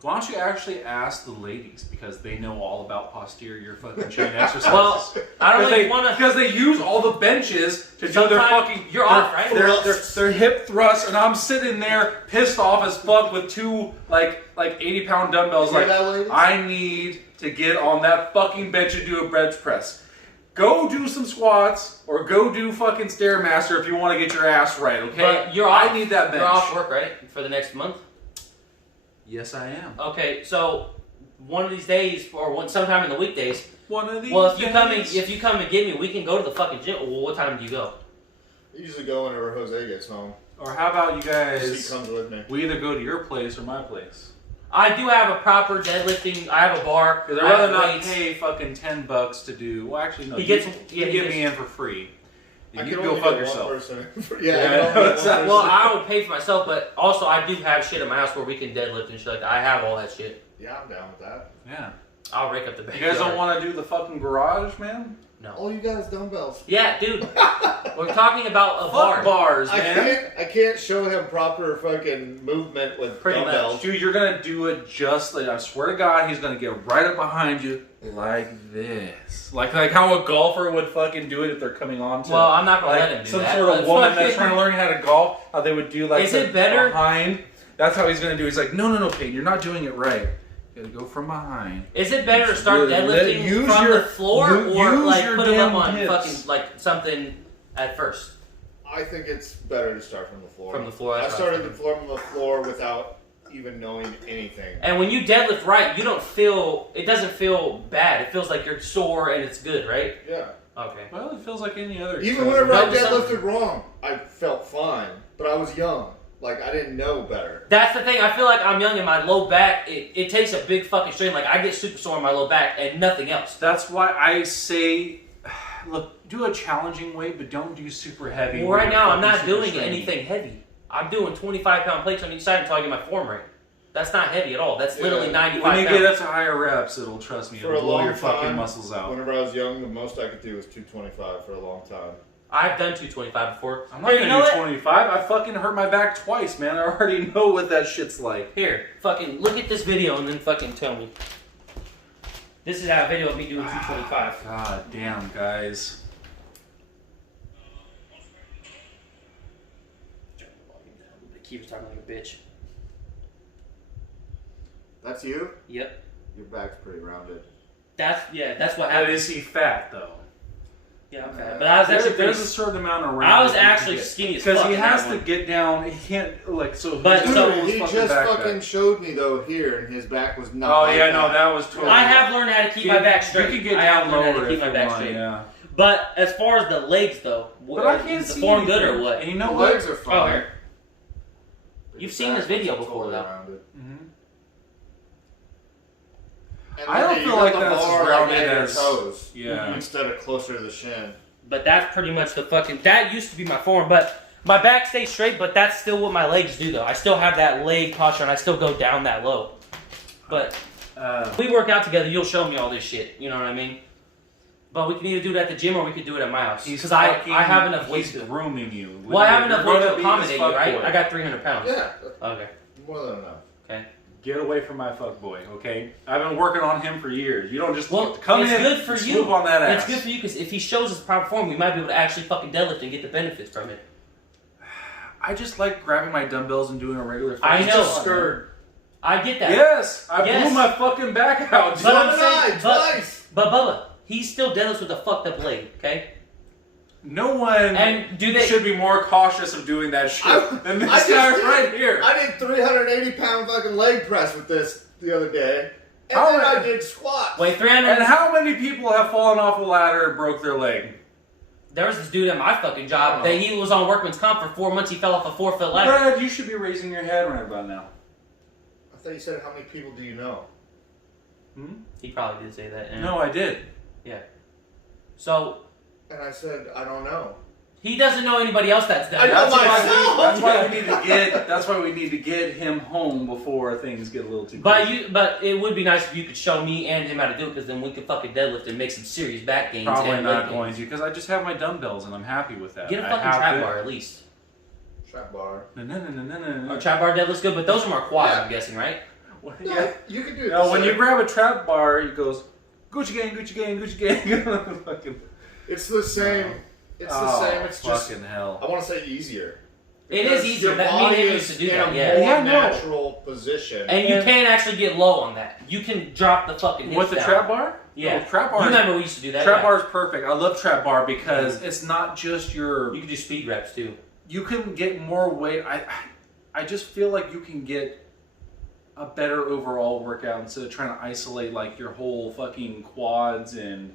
Why don't you actually ask the ladies because they know all about posterior fucking chain exercises? Well, I don't really want to. because they use all the benches to do their Sometimes fucking. you're off, right? Their hip thrusts, and I'm sitting there pissed off as fuck with two like 80-pound dumbbells. Hear Like that, ladies? I need to get on that fucking bench and do a bench press. Go do some squats or go do fucking Stairmaster if you want to get your ass right. Okay, But you're off. I need that bench. You're off work, right? For the next month? Yes, I am. Okay, so one of these days, or sometime in the weekdays. One of these. Well, if you days. come and get me, we can go to the fucking gym. Well, what time do you go? I usually go whenever Jose gets home. Or how about you He guys? comes with me. We either go to your place or my place. I do have a proper deadlifting. I have a bar. Because I I'd have rather not weights. pay fucking $10 to do. Well, actually, no. He you gets- you yeah, he get gets- me in for free. then I you can go only fuck get yourself. one person. Yeah, I can only get one person. Well, I would pay for myself, but also I do have shit at my house where we can deadlift and shit like that. I have all that shit. Yeah, I'm down with that. Yeah. I'll rake up the You backyard. guys don't want to do the fucking garage, man? No. All you got is dumbbells. Yeah, dude. We're talking about a Fuck bar. bars, man. I can't show him proper fucking movement with Pretty dumbbells. much. Dude, you're gonna do it just like, I swear to God, he's gonna get right up behind you like this. Like how a golfer would fucking do it if they're coming on to Well, I'm not gonna like let him do some that. sort of But woman fucking- that's trying to learn how to golf, how they would do like Is it better? behind. That's how he's gonna do it. He's like, no, Peyton, you're not doing it right. You gotta go from behind. Is it better to start deadlifting Use from your- the floor or use like your put it up damn on hips. fucking like something at first? I think it's better to start from the floor. From the floor, I that's started what I was from the floor without even knowing anything. And when you deadlift right, you don't feel, it doesn't feel bad. It feels like you're sore and it's good, right? Yeah. Okay. Well, it feels like any other. Even exercise. whenever I No, some- deadlifted wrong, I felt fine. But I was young. Like, I didn't know better. That's the thing. I feel like I'm young and my low back, it takes a big fucking strain. Like I get super sore in my low back and nothing else. That's why I say, look, do a challenging weight, but don't do super heavy. Well, where right you're now I'm fucking not super doing straining. anything heavy. I'm doing 25-pound plates on each side until I get my form right. That's not heavy at all. That's literally Yeah. 95 When you pounds. get up to higher reps, it'll, trust me, For a it'll blow long your fucking time, muscles out. Whenever I was young, the most I could do was 225 for a long time. I've done 225 before. I'm not Here, you know gonna do what? 25. I fucking hurt my back twice, man. I already know what that shit's like. Here, fucking look at this video and then fucking tell me. This is a video of me doing 225. God damn, guys. Keeps talking like a bitch. That's you? Yep. Your back's pretty rounded. That's what But happened. is he fat though? Yeah, I'm fat. But I was actually There's a pretty, certain amount of I was round that you actually can get. skinny as fuck. Because he in has that to one. get down. He can't like so. But his so- whole He fucking just back fucking back. showed me though here, and his back was not. Oh like yeah, no, that was totally. I have learned how to keep my back straight. You can get I have down learned how lower to keep if my you back want, straight. yeah. But as far as the legs though, But I can't is the see form good or anything. what? And you The know what? legs are Oh, fine. here. You've seen this video before, though. Mhm. And I don't you feel got like the that's bar, as rounded at your as- toes Yeah. instead of closer to the shin. But that's pretty much the fucking. That used to be my form, but my back stays straight. But that's still what my legs do, though. I still have that leg posture, and I still go down that low. But if we work out together, you'll show me all this shit. You know what I mean? But we can either do it at the gym or we could do it at my house. He's Because I fucking- have enough weight He's to. grooming you. Well, I have enough You're weight to gonna be accommodate his you, right? fuckboy. I got 300 pounds. Yeah, Okay. more than enough. Okay. Get away from my fuckboy, okay? I've been working on him for years. You don't just Well, come it's in good for and you. swoop on that ass. It's good for you because if he shows us proper form, we might be able to actually fucking deadlift and get the benefits from it. I just like grabbing my dumbbells and doing a regular. I fucking know. squat, man. I get that. Yes, I Yes. blew my fucking back out. But dude. I'm saying, twice. but Bubba, he still deadlifts with a fucked up leg, okay? No one And do they? should be more cautious of doing that shit than this I just guy did- right here. I did 380-pound fucking leg press with this the other day, and How then I many- did squats. Wait, 300. And how many people have fallen off a ladder and broke their leg? There was this dude at my fucking job that he was on workman's comp for 4 months. He fell off a 4-foot ladder. Brad, you should be raising your head right about now. I thought you said how many people do you know? He probably did say that. Yeah. No, I did. So And I said I don't know. he doesn't know anybody else that's done. I know That's why myself. That's why we need to get. That's why we need to get him home before things get a little too. crazy. But it would be nice if you could show me and him how to do it, because then we could fucking deadlift and make some serious back gains. Probably and not leg going gains. to, because I just have my dumbbells and I'm happy with that. Get a I fucking have trap it. bar at least. Trap bar. Or trap bar deadlift's good, but those are more quads, Yeah. I'm guessing, right? No, Yeah. you can do it. No, the when same. you grab a trap bar, it goes Gucci gang, Gucci gang, Gucci gang. Fucking. It's the same. It's the Oh, same. It's just. fucking hell. I want to say easier. It is Because easier. your That me and body him used to is do in that, a yeah. more Yeah, no. natural position. And you can actually get low on that. You can drop the fucking hips With the down. trap bar? Yeah. No, trap You bar. remember we used to do that? Trap yeah. bar is perfect. I love trap bar because it's not just your. You can do speed reps too. You can get more weight. I just feel like you can get a better overall workout instead of trying to isolate like your whole fucking quads and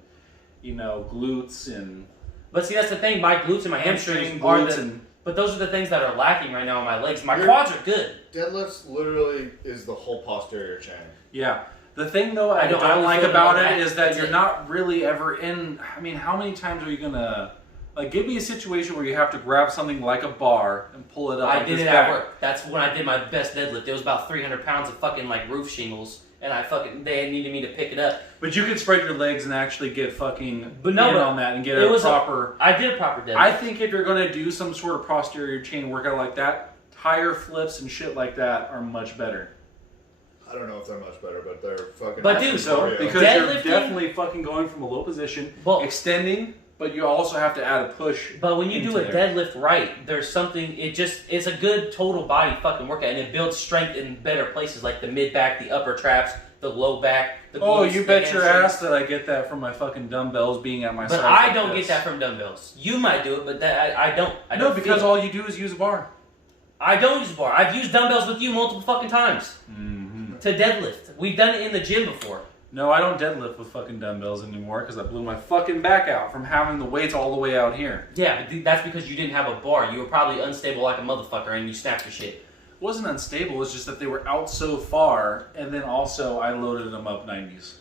glutes and But see, that's the thing. My glutes and my hamstrings are glutes the. and But those are the things that are lacking right now on my legs. My Your- quads are good. Deadlifts literally is the whole posterior chain. yeah. The thing though I don't don't like feel about that. it is that That's you're it. not really ever in. I mean, how many times are you gonna Like, give me a situation where you have to grab something like a bar and pull it up. I like did this it at back. work. That's when I did my best deadlift. It was about 300 pounds of fucking like roof shingles, and they needed me to pick it up. But you could spread your legs and actually get fucking But no, in but on that and get it a was proper. I did a proper deadlift. I think if you're gonna do some sort of posterior chain workout like that, tire flips and shit like that are much better. I don't know if they're much better, but they're fucking. But dude, So cardio. because Deadlifting- you're definitely fucking going from a low position, Well- extending, but you also have to add a push. But when you do a into there. deadlift right, there's something. It's a good total body fucking workout, and it builds strength in better places like the mid back, the upper traps, the low back. The Oh, glutes, you the bet your hamstrings. ass that I get that from my fucking dumbbells being at my side. But I like don't this. get that from dumbbells. You might do it, but I don't. I No, don't because feel it. all you do is use a bar. I don't use a bar. I've used dumbbells with you multiple fucking times to deadlift. We've done it in the gym before. No, I don't deadlift with fucking dumbbells anymore because I blew my fucking back out from having the weights all the way out here. Yeah, but that's because you didn't have a bar. You were probably unstable like a motherfucker, and you snapped your shit. It wasn't unstable, it's just that they were out so far, and then also I loaded them up 90s.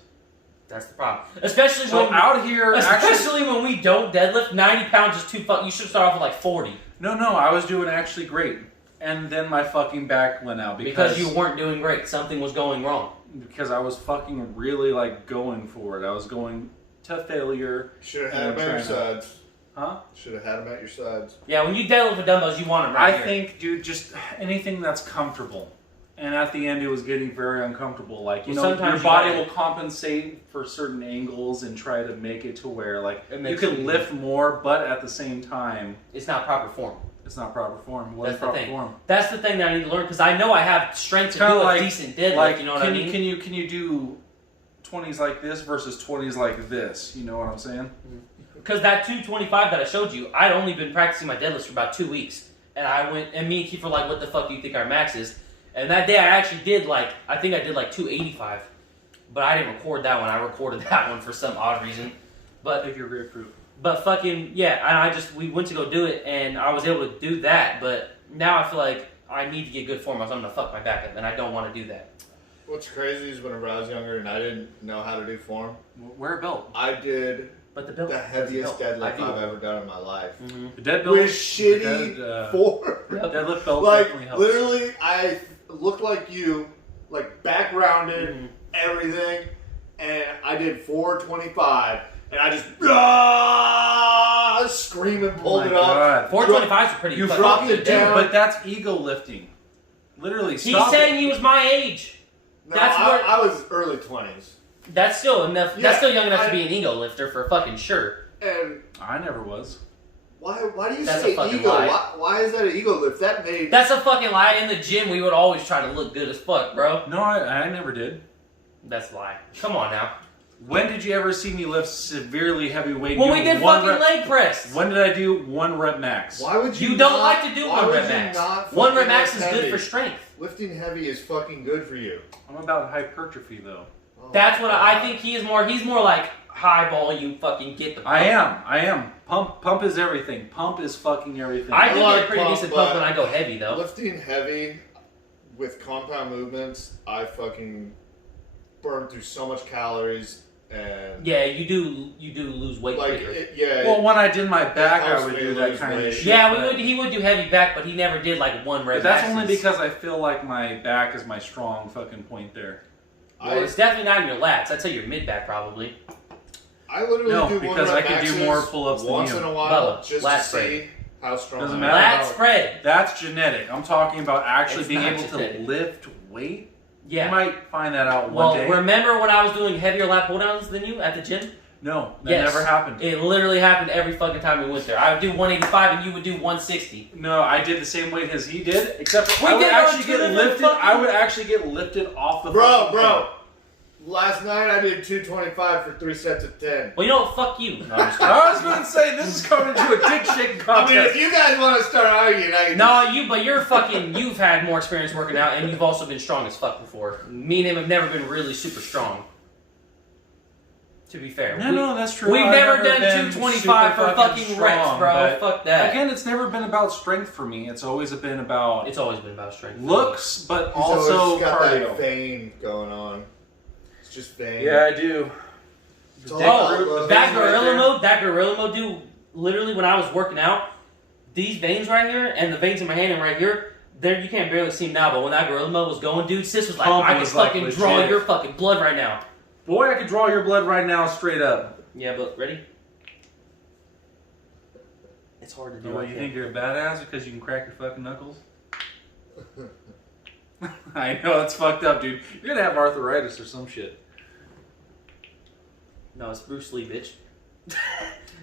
That's the problem. Especially So when out here, actually, especially when we don't deadlift, 90 pounds is too fuck. You should start off with like 40 no, I was doing actually great, and then my fucking back went out because you weren't doing great. Something was going wrong. because I was fucking really like going for it. I was going to failure. Should have had them at your sides. Huh? Should have had them at your sides. Yeah, when you deadlift with dumbbells, you want them right I here. think, dude, just anything that's comfortable. And at the end, it was getting very uncomfortable. Like, you Well, know, sometimes your you body gotta- will compensate for certain angles and try to make it to where, like, It you makes can it easy. lift more, but at the same time, It's not proper form. it's not proper form. What That's is the proper thing. form? That's the thing that I need to learn because I know I have strength to Kinda do like- a decent deadlift. Like, you know what can I mean? can you do 20s like this versus 20s like this? You know what I'm saying? Because that 225 that I showed you, I'd only been practicing my deadlifts for about 2 weeks. And I went, and me and Keith were like, what the fuck do you think our max is? And that day I actually did I think I did 285. But I didn't record that one. I recorded that one for some odd reason. But Take your grapefruit. fucking, yeah, and we went to go do it, and I was able to do that. But now I feel like I need to get good form, or I'm going to fuck my back up, and I don't want to do that. What's crazy is whenever I was younger and I didn't know how to do form, Wear a belt. I did But the belt the heaviest deadlift I do. I've ever done in my life. Mm-hmm. The dead belt. With shitty form. Deadlift belt Like, definitely helps. literally, I looked like you, like back rounded, Mhm. everything, and I did 425, and I just screaming, Oh pulled my it up. God. 425s are pretty You fucking dropped good, it too. down. But that's ego lifting. Literally, He's stop saying it. he was my age. No, That's where- I was early 20s, That's still enough. Yeah, That's still young enough I- to be an ego lifter for fucking sure. and I never was. why do you That's say a fucking ego? lie. Why is that an ego lift? That made That's a fucking lie. In the gym, we would always try to look good as fuck, bro. No, I never did. That's a lie. Come on now. When did you ever see me lift severely heavy weight? When we doing did one fucking rep- leg press. When did I do 1 rep max? Why would you? You don't not- like to do why 1 would rep you max. not 1 rep fucking max is lift good heavy? for strength. Lifting heavy is fucking good for you. I'm about hypertrophy though. Oh That's what my I think he is more. He's more like high volume. Fucking get the. Pump. I am. Pump is everything. Pump is fucking everything. I do like get a pretty pump, decent pump but when I go heavy though. Lifting heavy with compound movements, I fucking burn through so much calories and Yeah, you do lose weight like quicker. well, when I did my back, I helps would me do that lose kind of weight. shit. Yeah, but- he would do heavy back, but he never did like 1 rep. But that's maxes. only because I feel like my back is my strong fucking point there. Well, it's definitely not in your lats. I'd say your mid back probably. I literally No, do because 1 rep I could do maxes more pull-ups than once you. in a while Bubba, just lat to spread. see how strong Doesn't I matter. am. Lat about- spread. That's genetic. I'm talking about actually It's being not able to genetic. lift weight. Yeah. You might find that out Well, one day. remember when I was doing heavier lat pull downs than you at the gym? No, that Yes. never happened. It literally happened every fucking time we went there. I would do 185 and you would do 160. No, I did the same weight as he did, except We I would did our actually get 200 lifted. fucking- I would actually get lifted off the Bro, fucking bro. Last night I did 225 for 3 sets of 10. Well, you know what? Fuck you. No, I'm just thing. kidding. I was going to say this is coming into a dick shaking I mean, contest. if you guys want to start arguing, I can No, but you're fucking, you've had more experience working out and you've also been strong as fuck before. Me and him have never been really super strong. To be fair. No, that's true. We've I've never done been 225 super for fucking reps, strong, bro. but Fuck that. Again, it's never been about strength for me. It's always been about It's always been about strength. looks, but He's also always got that cardio. vein going on. It's just vein. Yeah, I do. It's all Oh, about love. that right gorilla there. mode, do literally when I was working out, these veins right here and the veins in my hand and right here, there you can't barely see them now. But when that gorilla mode was going, dude, sis was like, Pump I can was, like, fucking draw legit. your fucking blood right now. Boy, I could draw your blood right now, straight up. Yeah, but ready? It's hard to do. Oh, you think you're a badass because you can crack your fucking knuckles? I know, it's fucked up, dude. You're gonna have arthritis or some shit. No, it's Bruce Lee, bitch.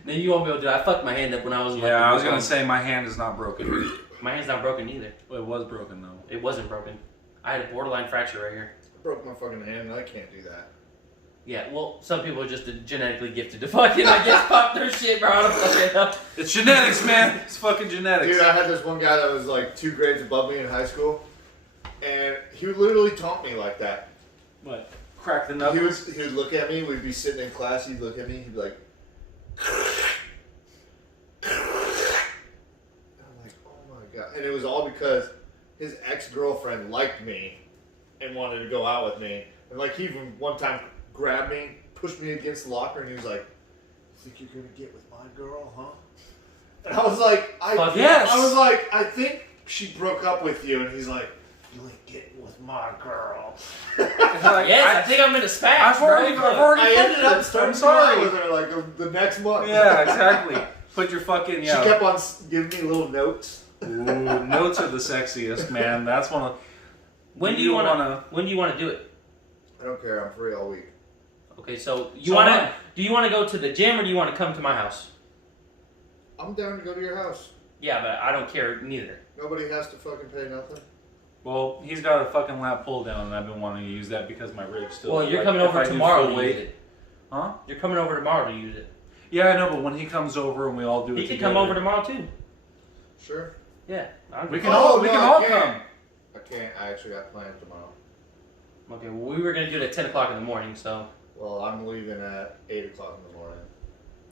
Then you won't be able to do it. I fucked my hand up when I was like, Yeah, I was gonna say my hand is not broken. my hand's not broken either. Well, it was broken though. It wasn't broken. I had a borderline fracture right here. I broke my fucking hand and I can't do that. Yeah, well, some people are just genetically gifted to fucking, I guess, pop their shit, bro. I don't fucking know. It's genetics, man. It's fucking genetics. Dude, I had this one guy that was like 2 grades above me in high school, and he would literally taunt me like that. What? Crack the He knuckles? would look at me, we'd be sitting in class, he'd look at me, he'd be like, I'm like, oh my god. And it was all because his ex-girlfriend liked me and wanted to go out with me. And like he even one time grabbed me, pushed me against the locker, and he was like, "Think you're gonna get with my girl, huh?" And I was like, Fuck yes. I was like, I think she broke up with you, and he's like, "You ain't getting with my girl." Like, Yes, I think I'm in a spat. I've already I ended up I'm starting sorry. with her like the next month. Yeah, exactly. Put your fucking, She kept on giving me little notes. Ooh, notes are the sexiest, man. That's one of. When do you want to? When do you want to do it? I don't care. I'm free all week. Okay, so you So want what? to? Do you want to go to the gym or do you want to come to my house? I'm down to go to your house. Yeah, but I don't care neither. Nobody has to fucking pay nothing. Well, he's got a fucking lap pull down, and I've been wanting to use that because my rig's still. Well, you're like, coming if over I do tomorrow full to use weight- it. Huh? You're coming over tomorrow to use it. Yeah, I know, but when he comes over and we all do it He could together, come over tomorrow too. Sure. Yeah. We can all no, all I come. can't. I can't. I actually got plans tomorrow. Okay. Well, we were gonna do it at 10 o'clock in the morning, so Well, I'm leaving at 8 o'clock in the morning.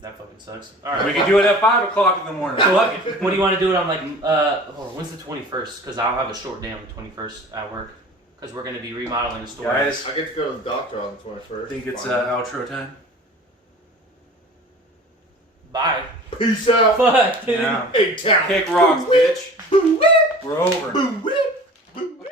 that fucking sucks. All right. We can do it at 5 o'clock in the morning. Fuck it. What do you want to do it on? Like, hold on. When's the 21st? Because I'll have a short day on the 21st at work. Because we're gonna be remodeling the store. Guys, I get to go to the doctor on the 21st. think it's Fine. outro time. Bye. Peace out. Fuck, dude. Yeah. A-Town. Kick rocks, bitch. Boo whip. We're over. Boo whip. Boo whip.